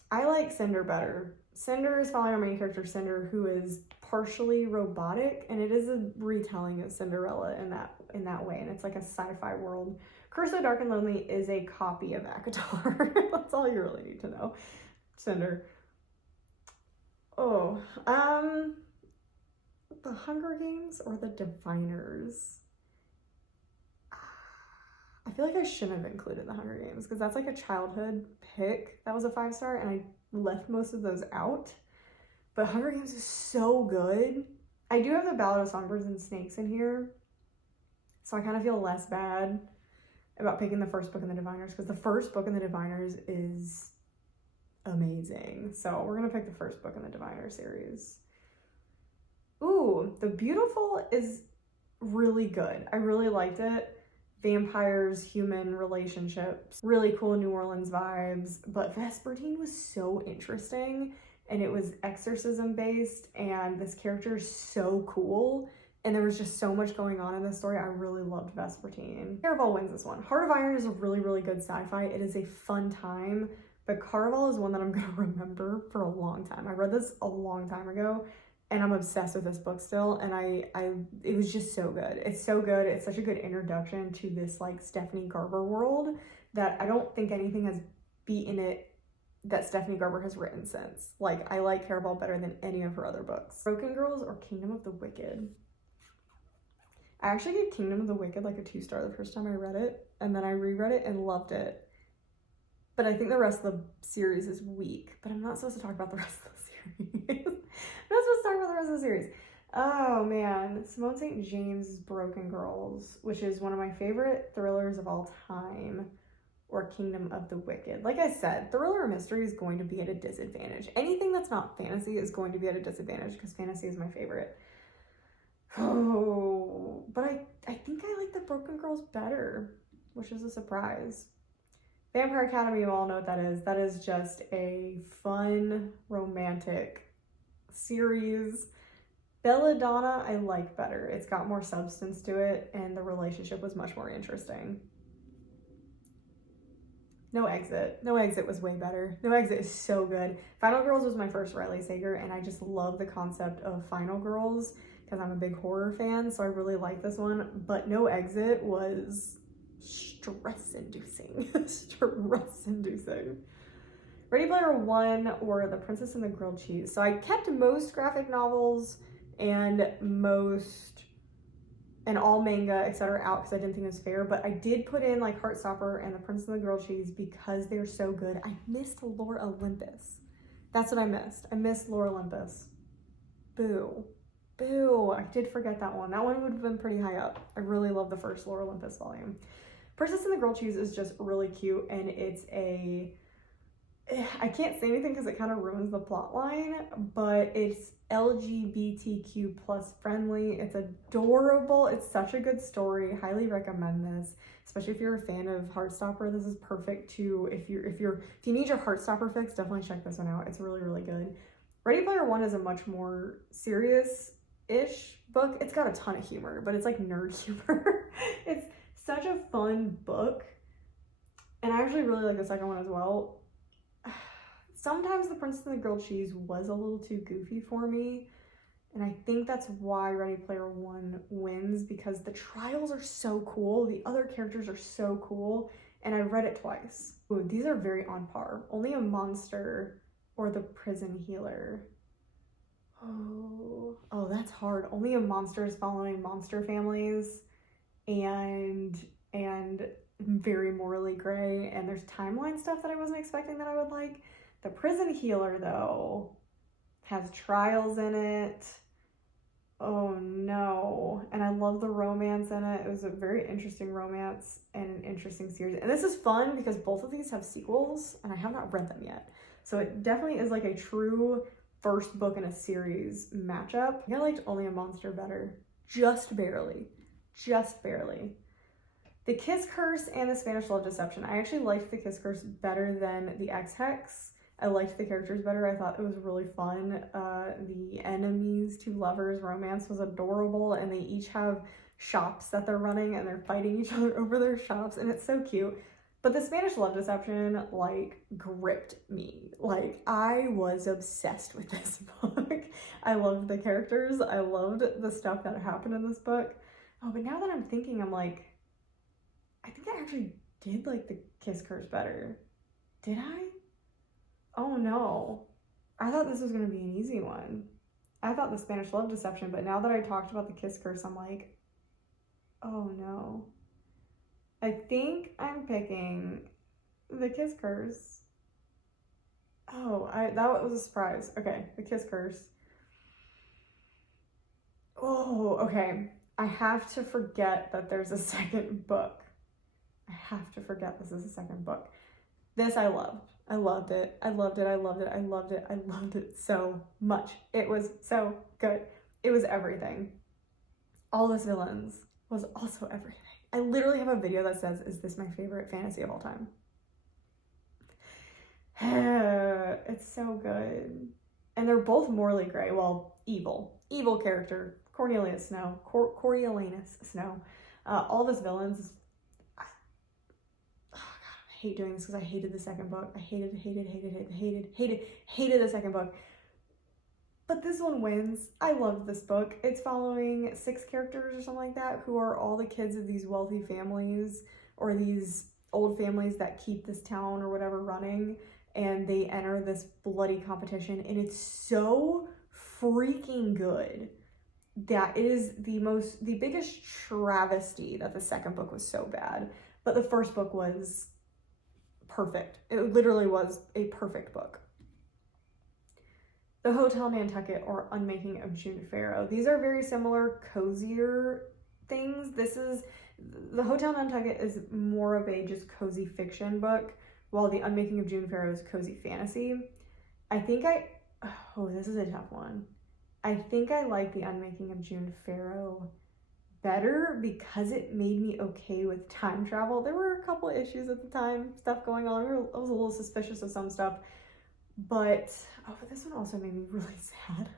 I like Cinder better. Cinder is following our main character, Cinder, who is partially robotic, and it is a retelling of Cinderella in that way, and it's like a sci-fi world. Curse of Dark and Lonely is a copy of ACOTAR. That's all you really need to know. Cinder. Oh, the Hunger Games or the Diviners? I feel like I shouldn't have included the Hunger Games because that's like a childhood pick. That was a 5-star, and I left most of those out. But Hunger Games is so good. I do have the Ballad of Songbirds and Snakes in here, so I kind of feel less bad about picking the first book in the Diviners because the first book in the Diviners is amazing. So we're gonna pick the first book in the Diviner series. Ooh, The Beautiful is really good. I really liked it. Vampires, human relationships, really cool New Orleans vibes, but Vespertine was so interesting, and it was exorcism based, and this character is so cool, and there was just so much going on in this story. I really loved Vespertine. Caraval wins this one. Heart of Iron is a really, really good sci-fi. It is a fun time, but Caraval is one that I'm gonna remember for a long time. I read this a long time ago, and I'm obsessed with this book still, and it was just so good. It's so good. It's such a good introduction to this like Stephanie Garber world that I don't think anything has beaten it that Stephanie Garber has written since. Like, I like Caraval better than any of her other books. Broken Girls or Kingdom of the Wicked? I actually gave Kingdom of the Wicked like a 2-star the first time I read it, and then I reread it and loved it. But I think the rest of the series is weak, but I'm not supposed to talk about the rest of the series. I'm not supposed to talk about the rest of the series. Oh man, Simone St. James' Broken Girls, which is one of my favorite thrillers of all time, or Kingdom of the Wicked. Like I said, thriller or mystery is going to be at a disadvantage. Anything that's not fantasy is going to be at a disadvantage because fantasy is my favorite. Oh, but I think I like the Broken Girls better, which is a surprise. Vampire Academy, you all know what that is. That is just a fun, romantic series. Belladonna, I like better. It's got more substance to it, and the relationship was much more interesting. No Exit. No Exit was way better. No Exit is so good. Final Girls was my first Riley Sager, and I just love the concept of Final Girls because I'm a big horror fan, so I really like this one. But No Exit was stress-inducing. Stress-inducing. Ready Player One or The Princess and the Grilled Cheese. So I kept most graphic novels and all manga, etc. out because I didn't think it was fair, but I did put in like Heartstopper and The Princess and the Grilled Cheese because they're so good. I missed Lore Olympus. That's what I missed. I missed Lore Olympus. Boo. Boo. I did forget that one. That one would have been pretty high up. I really love the first Lore Olympus volume. Princess and the Grilled Cheese is just really cute, and it's I can't say anything because it kind of ruins the plot line, but it's LGBTQ plus friendly. It's adorable. It's such a good story. Highly recommend this, especially if you're a fan of Heartstopper. This is perfect too. If you need your Heartstopper fix, definitely check this one out. It's really, really good. Ready Player One is a much more serious-ish book. It's got a ton of humor, but it's like nerd humor. It's such a fun book, and I actually really like the second one as well. Sometimes The Princess and the Grilled Cheese was a little too goofy for me, and I think that's why Ready Player One wins, because the trials are so cool, the other characters are so cool, and I read it twice. Ooh, these are very on par. Only a Monster or The Prison Healer. Oh, that's hard. Only a Monster is following monster families, and very morally gray, and there's timeline stuff that I wasn't expecting that I would like. The Prison Healer, though, has trials in it. Oh no. And I love the romance in it. It was a very interesting romance and an interesting series. And this is fun because both of these have sequels, and I have not read them yet. So it definitely is like a true first book in a series matchup. I liked Only a Monster better. Just barely. Just barely. The Kiss Curse and the Spanish Love Deception. I actually liked the Kiss Curse better than the X-Hex. I liked the characters better. I thought it was really fun. The enemies to lovers romance was adorable, and they each have shops that they're running, and they're fighting each other over their shops, and it's so cute. But the Spanish Love Deception, like, gripped me. Like, I was obsessed with this book. I loved the characters. I loved the stuff that happened in this book. Oh, but now that I'm thinking, I'm like, I think I actually did like the Kiss Curse better. Did I? Oh no. I thought this was going to be an easy one. I thought the Spanish Love Deception, but now that I talked about the Kiss Curse, I'm like, oh no. I think I'm picking the Kiss Curse. Oh, that was a surprise. Okay, the Kiss Curse. Oh, okay. I have to forget that there's a second book. I have to forget this is a second book. This I loved. I loved it. I loved it. I loved it. I loved it. I loved it so much. It was so good. It was everything. All Those Villains was also everything. I literally have a video that says, is this my favorite fantasy of all time? It's so good. And they're both morally gray. Well, evil. Evil character. Cornelius Snow. Coriolanus Snow. All Those Villains. Oh God, I hate doing this because I hated the second book. I hated the second book. But this one wins. I loved this book. It's following 6 characters or something like that who are all the kids of these wealthy families or these old families that keep this town or whatever running. and they enter this bloody competition, and it's so freaking good that it is the biggest travesty that the second book was so bad, but the first book was perfect. It literally was a perfect book. The Hotel Nantucket, or Unmaking of June Farrow. These are very similar, cozier things. The Hotel Nantucket is more of a just cozy fiction book, while the Unmaking of June Farrow is cozy fantasy. This is a tough one. I think I like the Unmaking of June Farrow better because it made me okay with time travel. There were a couple of issues at the time, stuff going on. I was a little suspicious of some stuff, but this one also made me really sad.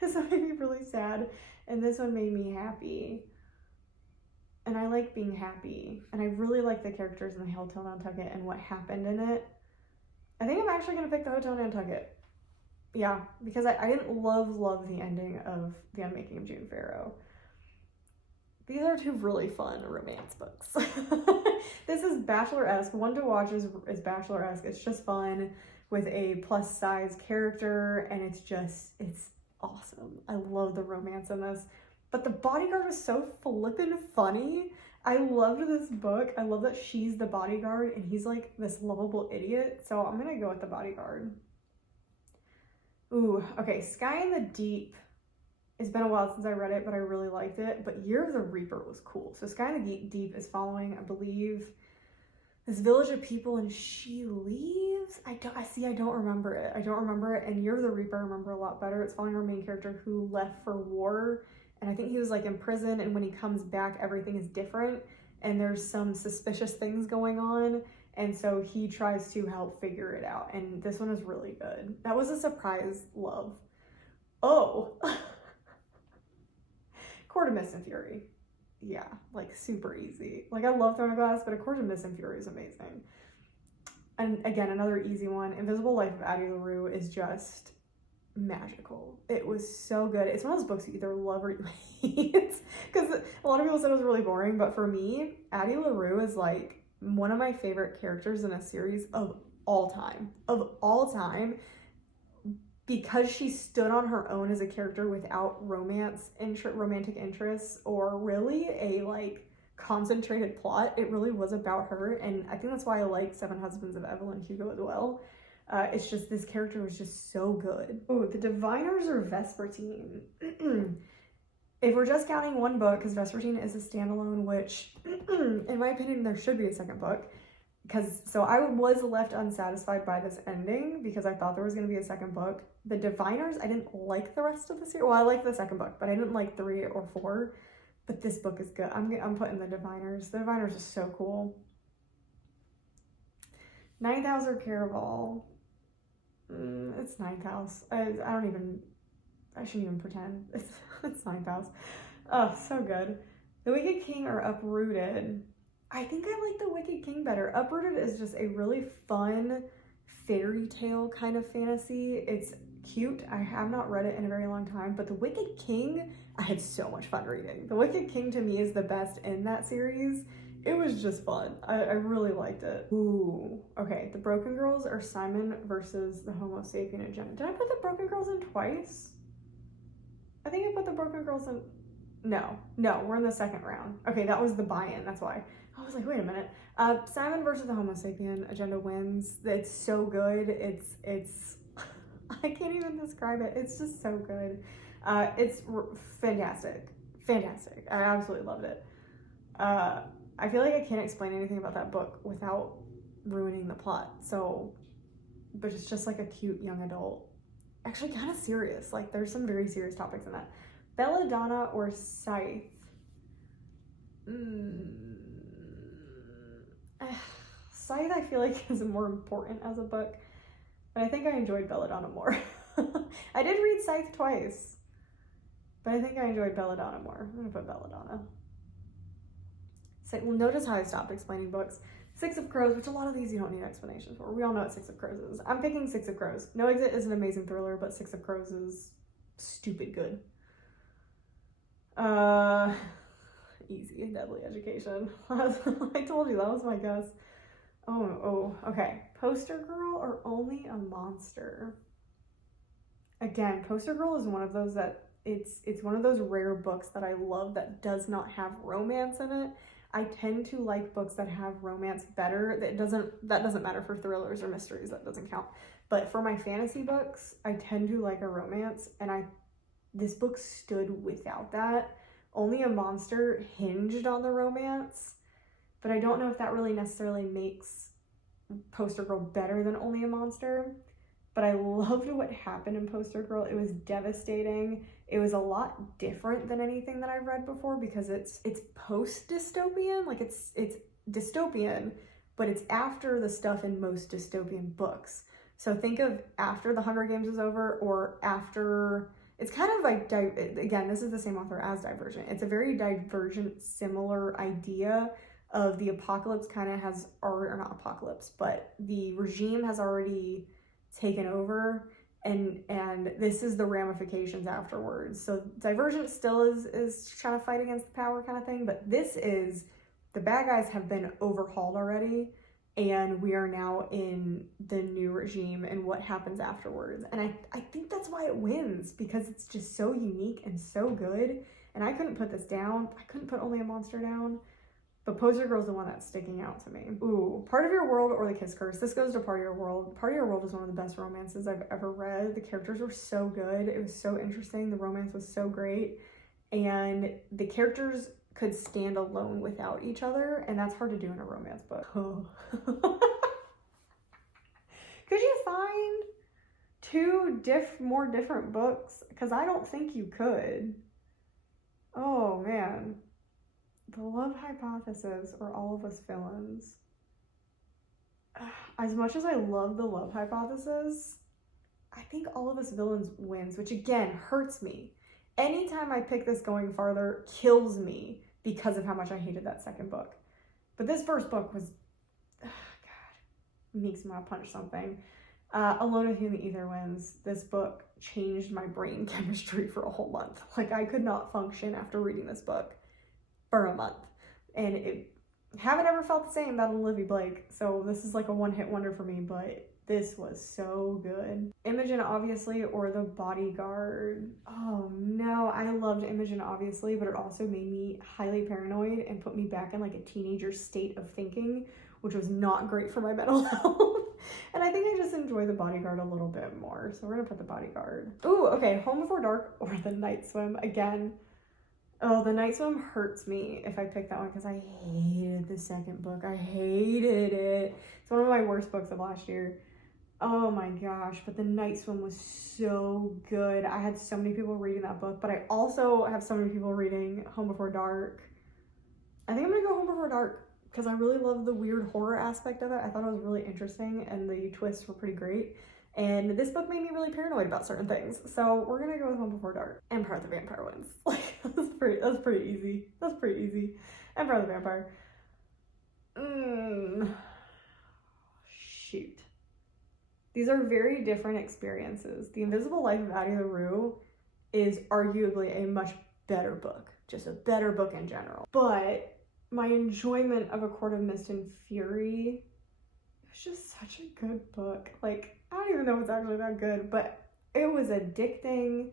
This one made me really sad, and this one made me happy. And I like being happy, and I really like the characters in the Hotel Nantucket and what happened in it. I think I'm actually going to pick the Hotel Nantucket. Yeah, because I didn't love the ending of The Unmaking of June Farrow. These are two really fun romance books. This is Bachelor-esque. One to watch is Bachelor-esque. It's just fun with a plus size character, and it's awesome. I love the romance in this. But the bodyguard was so flippin' funny. I loved this book. I love that she's the bodyguard, and he's like this lovable idiot. So I'm gonna go with the bodyguard. Ooh, okay, Sky in the Deep. It's been a while since I read it, but I really liked it. But Year of the Reaper was cool. So Sky in the Deep is following, I believe, this village of people, and she leaves. I don't remember it. And Year of the Reaper I remember a lot better. It's following our main character who left for war, and I think he was like in prison, and when he comes back, everything is different, and there's some suspicious things going on. And so he tries to help figure it out. And this one is really good. That was a surprise love. Oh. Court of Mist and Fury. Yeah, like super easy. Like I love Throne of Glass, but A Court of Mist and Fury is amazing. And again, another easy one. Invisible Life of Addie LaRue is just magical. It was so good. It's one of those books you either love or you hate. Because a lot of people said it was really boring, but for me, Addie LaRue is like one of my favorite characters in a series of all time, because she stood on her own as a character without romantic interests, or really a like concentrated plot. It really was about her, and I think that's why I like Seven Husbands of Evelyn Hugo as well. It's just, this character was just so good. Oh, The Diviners or Vespertine. If we're just counting one book, because Vespertine is a standalone, which, in my opinion, there should be a second book. So I was left unsatisfied by this ending, because I thought there was going to be a second book. The Diviners, I didn't like the rest of the series. Well, I liked the second book, but I didn't like 3 or 4. But this book is good. I'm putting The Diviners. The Diviners is so cool. Ninth House or Caraval? It's Ninth House. I shouldn't even pretend. It's Ninth House. Oh, so good. The Wicked King or Uprooted? I think I like The Wicked King better. Uprooted is just a really fun fairy tale kind of fantasy. It's cute. I have not read it in a very long time, but The Wicked King, I had so much fun reading. The Wicked King to me is the best in that series. It was just fun. I really liked it. Ooh, okay. The Broken Girls or Simon versus the Homo Sapien Agenda. Did I put the Broken Girls in twice? I think I put the Broken Girls in... No, we're in the second round. Okay, that was the buy-in, that's why. I was like, wait a minute. Simon versus the Homo Sapien Agenda wins. It's so good. It's I can't even describe it. It's just so good. It's fantastic. Fantastic. I absolutely loved it. I feel like I can't explain anything about that book without ruining the plot. But it's just like a cute young adult. Actually kind of serious. Like there's some very serious topics in that. Belladonna or Scythe? Scythe I feel like is more important as a book, but I think I enjoyed Belladonna more. I did read Scythe twice, but I think I enjoyed Belladonna more. I'm gonna put Belladonna. So, well, notice how I stopped explaining books. Six of Crows, which a lot of these you don't need explanations for. We all know what Six of Crows is. I'm picking Six of Crows. No Exit is an amazing thriller, but Six of Crows is stupid good. Easy and Deadly Education. I told you that was my guess. Oh, okay. Poster Girl or Only a Monster? Again, Poster Girl is one of those that it's one of those rare books that I love that does not have romance in it. I tend to like books that have romance better. That doesn't matter for thrillers or mysteries, that doesn't count. But for my fantasy books, I tend to like a romance, and this book stood without that. Only a Monster hinged on the romance, but I don't know if that really necessarily makes Poster Girl better than Only a Monster. But I loved what happened in Poster Girl. It was devastating. It was a lot different than anything that I've read before because it's post-dystopian. Like it's dystopian, but it's after the stuff in most dystopian books. So think of after The Hunger Games is over, or after, it's kind of like, again, this is the same author as Divergent. It's a very Divergent, similar idea of the apocalypse kind of has, or not apocalypse, but the regime has already taken over, and this is the ramifications afterwards. So Divergent still is trying to fight against the power kind of thing, but this is, the bad guys have been overhauled already, and we are now in the new regime and what happens afterwards. And I think that's why it wins, because it's just so unique and so good. And I couldn't put this down. I couldn't put Only a Monster down. But Poster Girl's the one that's sticking out to me. Ooh, Part of Your World or The Kiss Curse. This goes to Part of Your World. Part of Your World is one of the best romances I've ever read. The characters were so good. It was so interesting. The romance was so great. And the characters could stand alone without each other. And that's hard to do in a romance book. Oh. Could you find two more different books? Because I don't think you could. Oh, man. The Love Hypothesis or All of Us Villains. As much as I love The Love Hypothesis, I think All of Us Villains wins, which again hurts me. Anytime I pick this going farther, kills me because of how much I hated that second book. But this first book was, God, makes me want to punch something. Alone with You in the Ether wins. This book changed my brain chemistry for a whole month. Like, I could not function after reading this book for a month, and haven't ever felt the same about Olivia Blake, so this is like a one-hit wonder for me, but this was so good. Imogen, obviously, or The Bodyguard. Oh no, I loved Imogen, obviously, but it also made me highly paranoid and put me back in like a teenager state of thinking, which was not great for my mental health. And I think I just enjoy The Bodyguard a little bit more, so we're gonna put The Bodyguard. Ooh, okay, Home Before Dark or The Night Swim. Again, oh, The Night Swim hurts me if I pick that one because I hated the second book. I hated it. It's one of my worst books of last year. Oh my gosh, but The Night Swim was so good. I had so many people reading that book, but I also have so many people reading Home Before Dark. I think I'm gonna go Home Before Dark because I really love the weird horror aspect of it. I thought it was really interesting and the twists were pretty great. And this book made me really paranoid about certain things. So we're gonna go with Home Before Dark. Empire of the Vampire wins. Like, that's pretty easy. That's pretty easy. Empire of the Vampire. Shoot. These are very different experiences. The Invisible Life of Addie LaRue is arguably a much better book. Just a better book in general. But my enjoyment of A Court of Mist and Fury, it's just such a good book. Like, I don't even know if it's actually that good, but it was addicting,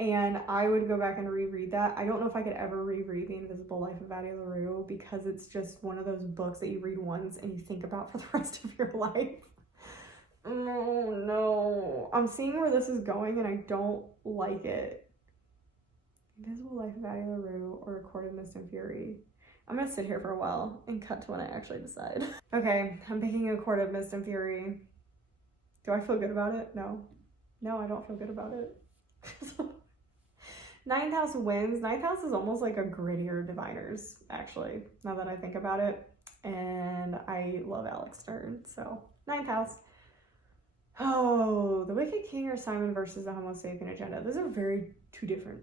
and I would go back and reread that. I don't know if I could ever reread The Invisible Life of Addie LaRue because it's just one of those books that you read once and you think about for the rest of your life. No. I'm seeing where this is going and I don't like it. Invisible Life of Addie LaRue or A Court of Mist and Fury. I'm gonna sit here for a while and cut to when I actually decide. Okay, I'm picking A Court of Mist and Fury. Do I feel good about it? No. No, I don't feel good about it. Ninth House wins. Ninth House is almost like a grittier Diviners, actually, now that I think about it. And I love Alex Stern, so Ninth House. Oh, The Wicked King or Simon versus the Homo Sapien Agenda. Those are very different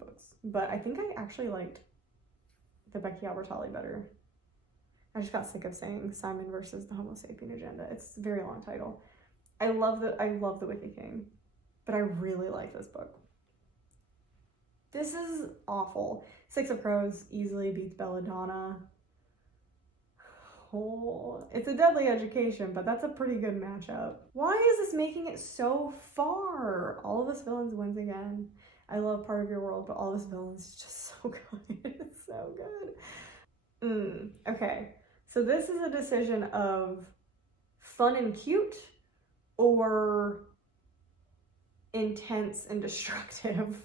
books. But I think I actually liked the Becky Albertalli better. I just got sick of saying Simon versus the Homo Sapien Agenda. It's a very long title. I love The Wicked King, but I really like this book. This is awful. Six of Crows easily beats Belladonna. it's a deadly education, but that's a pretty good matchup. Why is this making it so far? All of Us Villains wins again. I love Part of Your World, but All of Us Villains is just so good. It's so good. Okay, so this is a decision of fun and cute or intense and destructive.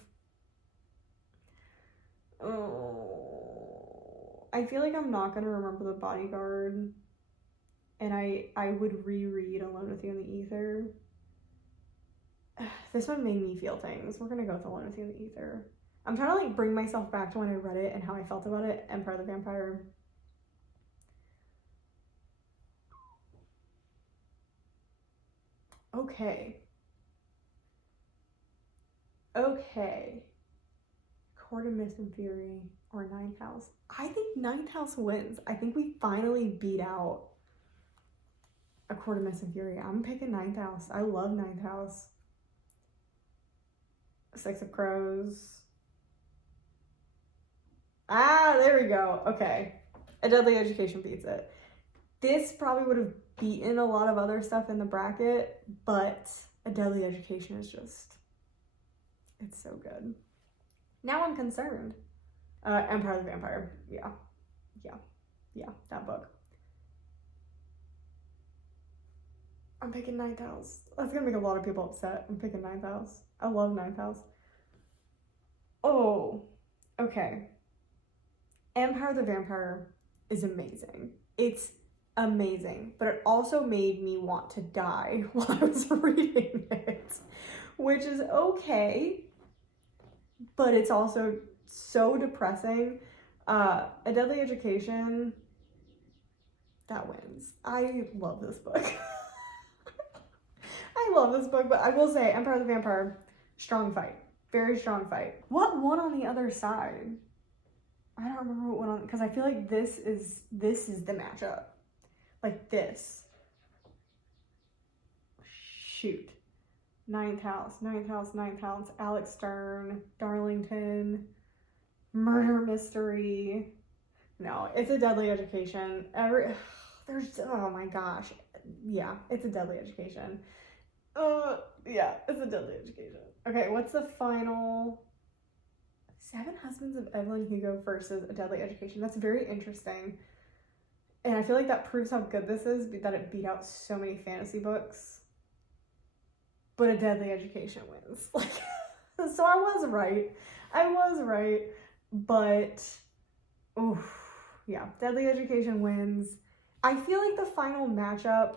Oh, I feel like I'm not gonna remember The Bodyguard, and I would reread Alone with You in the Ether. This one made me feel things. We're gonna go with Alone with You in the Ether. I'm trying to like bring myself back to when I read it and how I felt about it. Empire of the Vampire. Okay. Court of Mist and Fury or Ninth House. I think Ninth House wins. I think we finally beat out A Court of Mist and Fury. I'm picking Ninth House. I love Ninth House. Six of Crows. There we go. Okay. A Deadly Education beats it. This probably would have beaten a lot of other stuff in the bracket, but A Deadly Education is just, it's so good. Now I'm concerned. Empire of the Vampire. Yeah, that book. I'm picking Ninth House. That's gonna make a lot of people upset. I'm picking Ninth House. I love Ninth House. Oh, okay. Empire of the Vampire is amazing. It's amazing, but it also made me want to die while I was reading it, which is okay, but it's also so depressing. A Deadly Education, that wins. I love this book. I love this book, but I will say Empire of the Vampire, strong fight. Very strong fight. What won on the other side? I don't remember what went on, because I feel like this is the matchup. Like this. Shoot. Ninth House, Alex Stern, Darlington, Murder Mystery. No, it's A Deadly Education. Oh my gosh. Yeah, it's A Deadly Education. Yeah, it's A Deadly Education. Okay, what's the final? Seven Husbands of Evelyn Hugo versus A Deadly Education. That's very interesting. And I feel like that proves how good this is, that it beat out so many fantasy books. But A Deadly Education wins. Like, so I was right. But, yeah, Deadly Education wins. I feel like the final matchup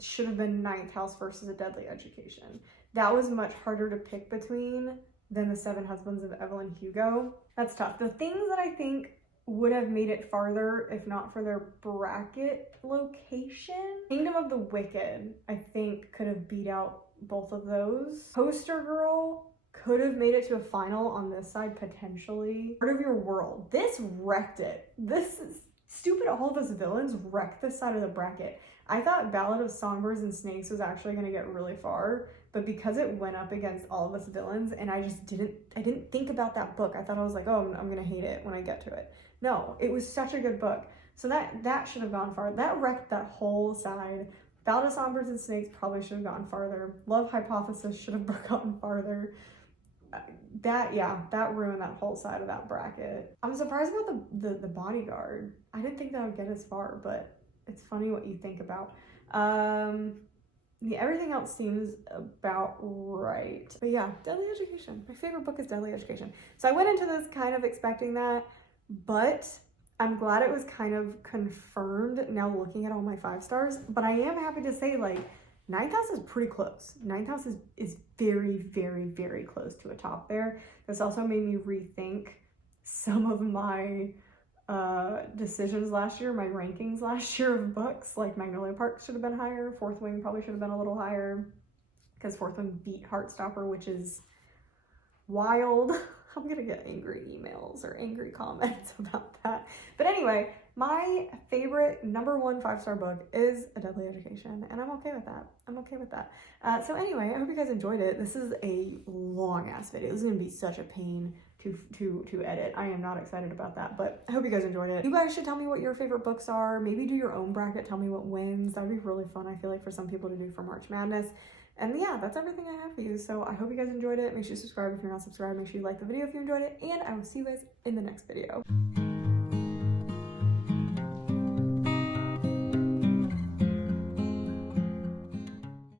should have been Ninth House versus A Deadly Education. That was much harder to pick between than the Seven Husbands of Evelyn Hugo. That's tough. The things that I think would have made it farther if not for their bracket location. Kingdom of the Wicked, I think, could have beat out both of those. Poster Girl could have made it to a final on this side, potentially. Part of Your World. This wrecked it. This is stupid. All of Us Villains wrecked this side of the bracket. I thought Ballad of Songbirds and Snakes was actually going to get really far, but because it went up against All of Us Villains, and I didn't think about that book. I thought I was like, oh, I'm going to hate it when I get to it. No, it was such a good book. So that should have gone far. That wrecked that whole side. Ballad of Songbirds and Snakes probably should have gone farther. Love Hypothesis should have gone farther. That ruined that whole side of that bracket. I'm surprised about the Bodyguard. I didn't think that would get as far, but it's funny what you think about. Everything else seems about right. But yeah, Deadly Education. My favorite book is Deadly Education. So I went into this kind of expecting that, but I'm glad it was kind of confirmed now looking at all my 5 stars. But I am happy to say, like, Ninth House is pretty close. Ninth House is very, very, very close to a top there. This also made me rethink some of my decisions last year, my rankings last year of books. Like Magnolia Park should have been higher. Fourth Wing probably should have been a little higher, because Fourth Wing beat Heartstopper, which is wild. I'm gonna get angry emails or angry comments about that. But anyway, My favorite #1 5-star book is A Deadly Education, and I'm okay with that. I'm okay with that. So anyway, I hope you guys enjoyed it. This is a long ass video. This is gonna be such a pain to edit. I am not excited about that, but I hope you guys enjoyed it. You guys should tell me what your favorite books are. Maybe do your own bracket. Tell me what wins. That'd be really fun, I feel like, for some people to do for March Madness. And yeah, that's everything I have for you. So I hope you guys enjoyed it. Make sure you subscribe if you're not subscribed. Make sure you like the video if you enjoyed it. And I will see you guys in the next video.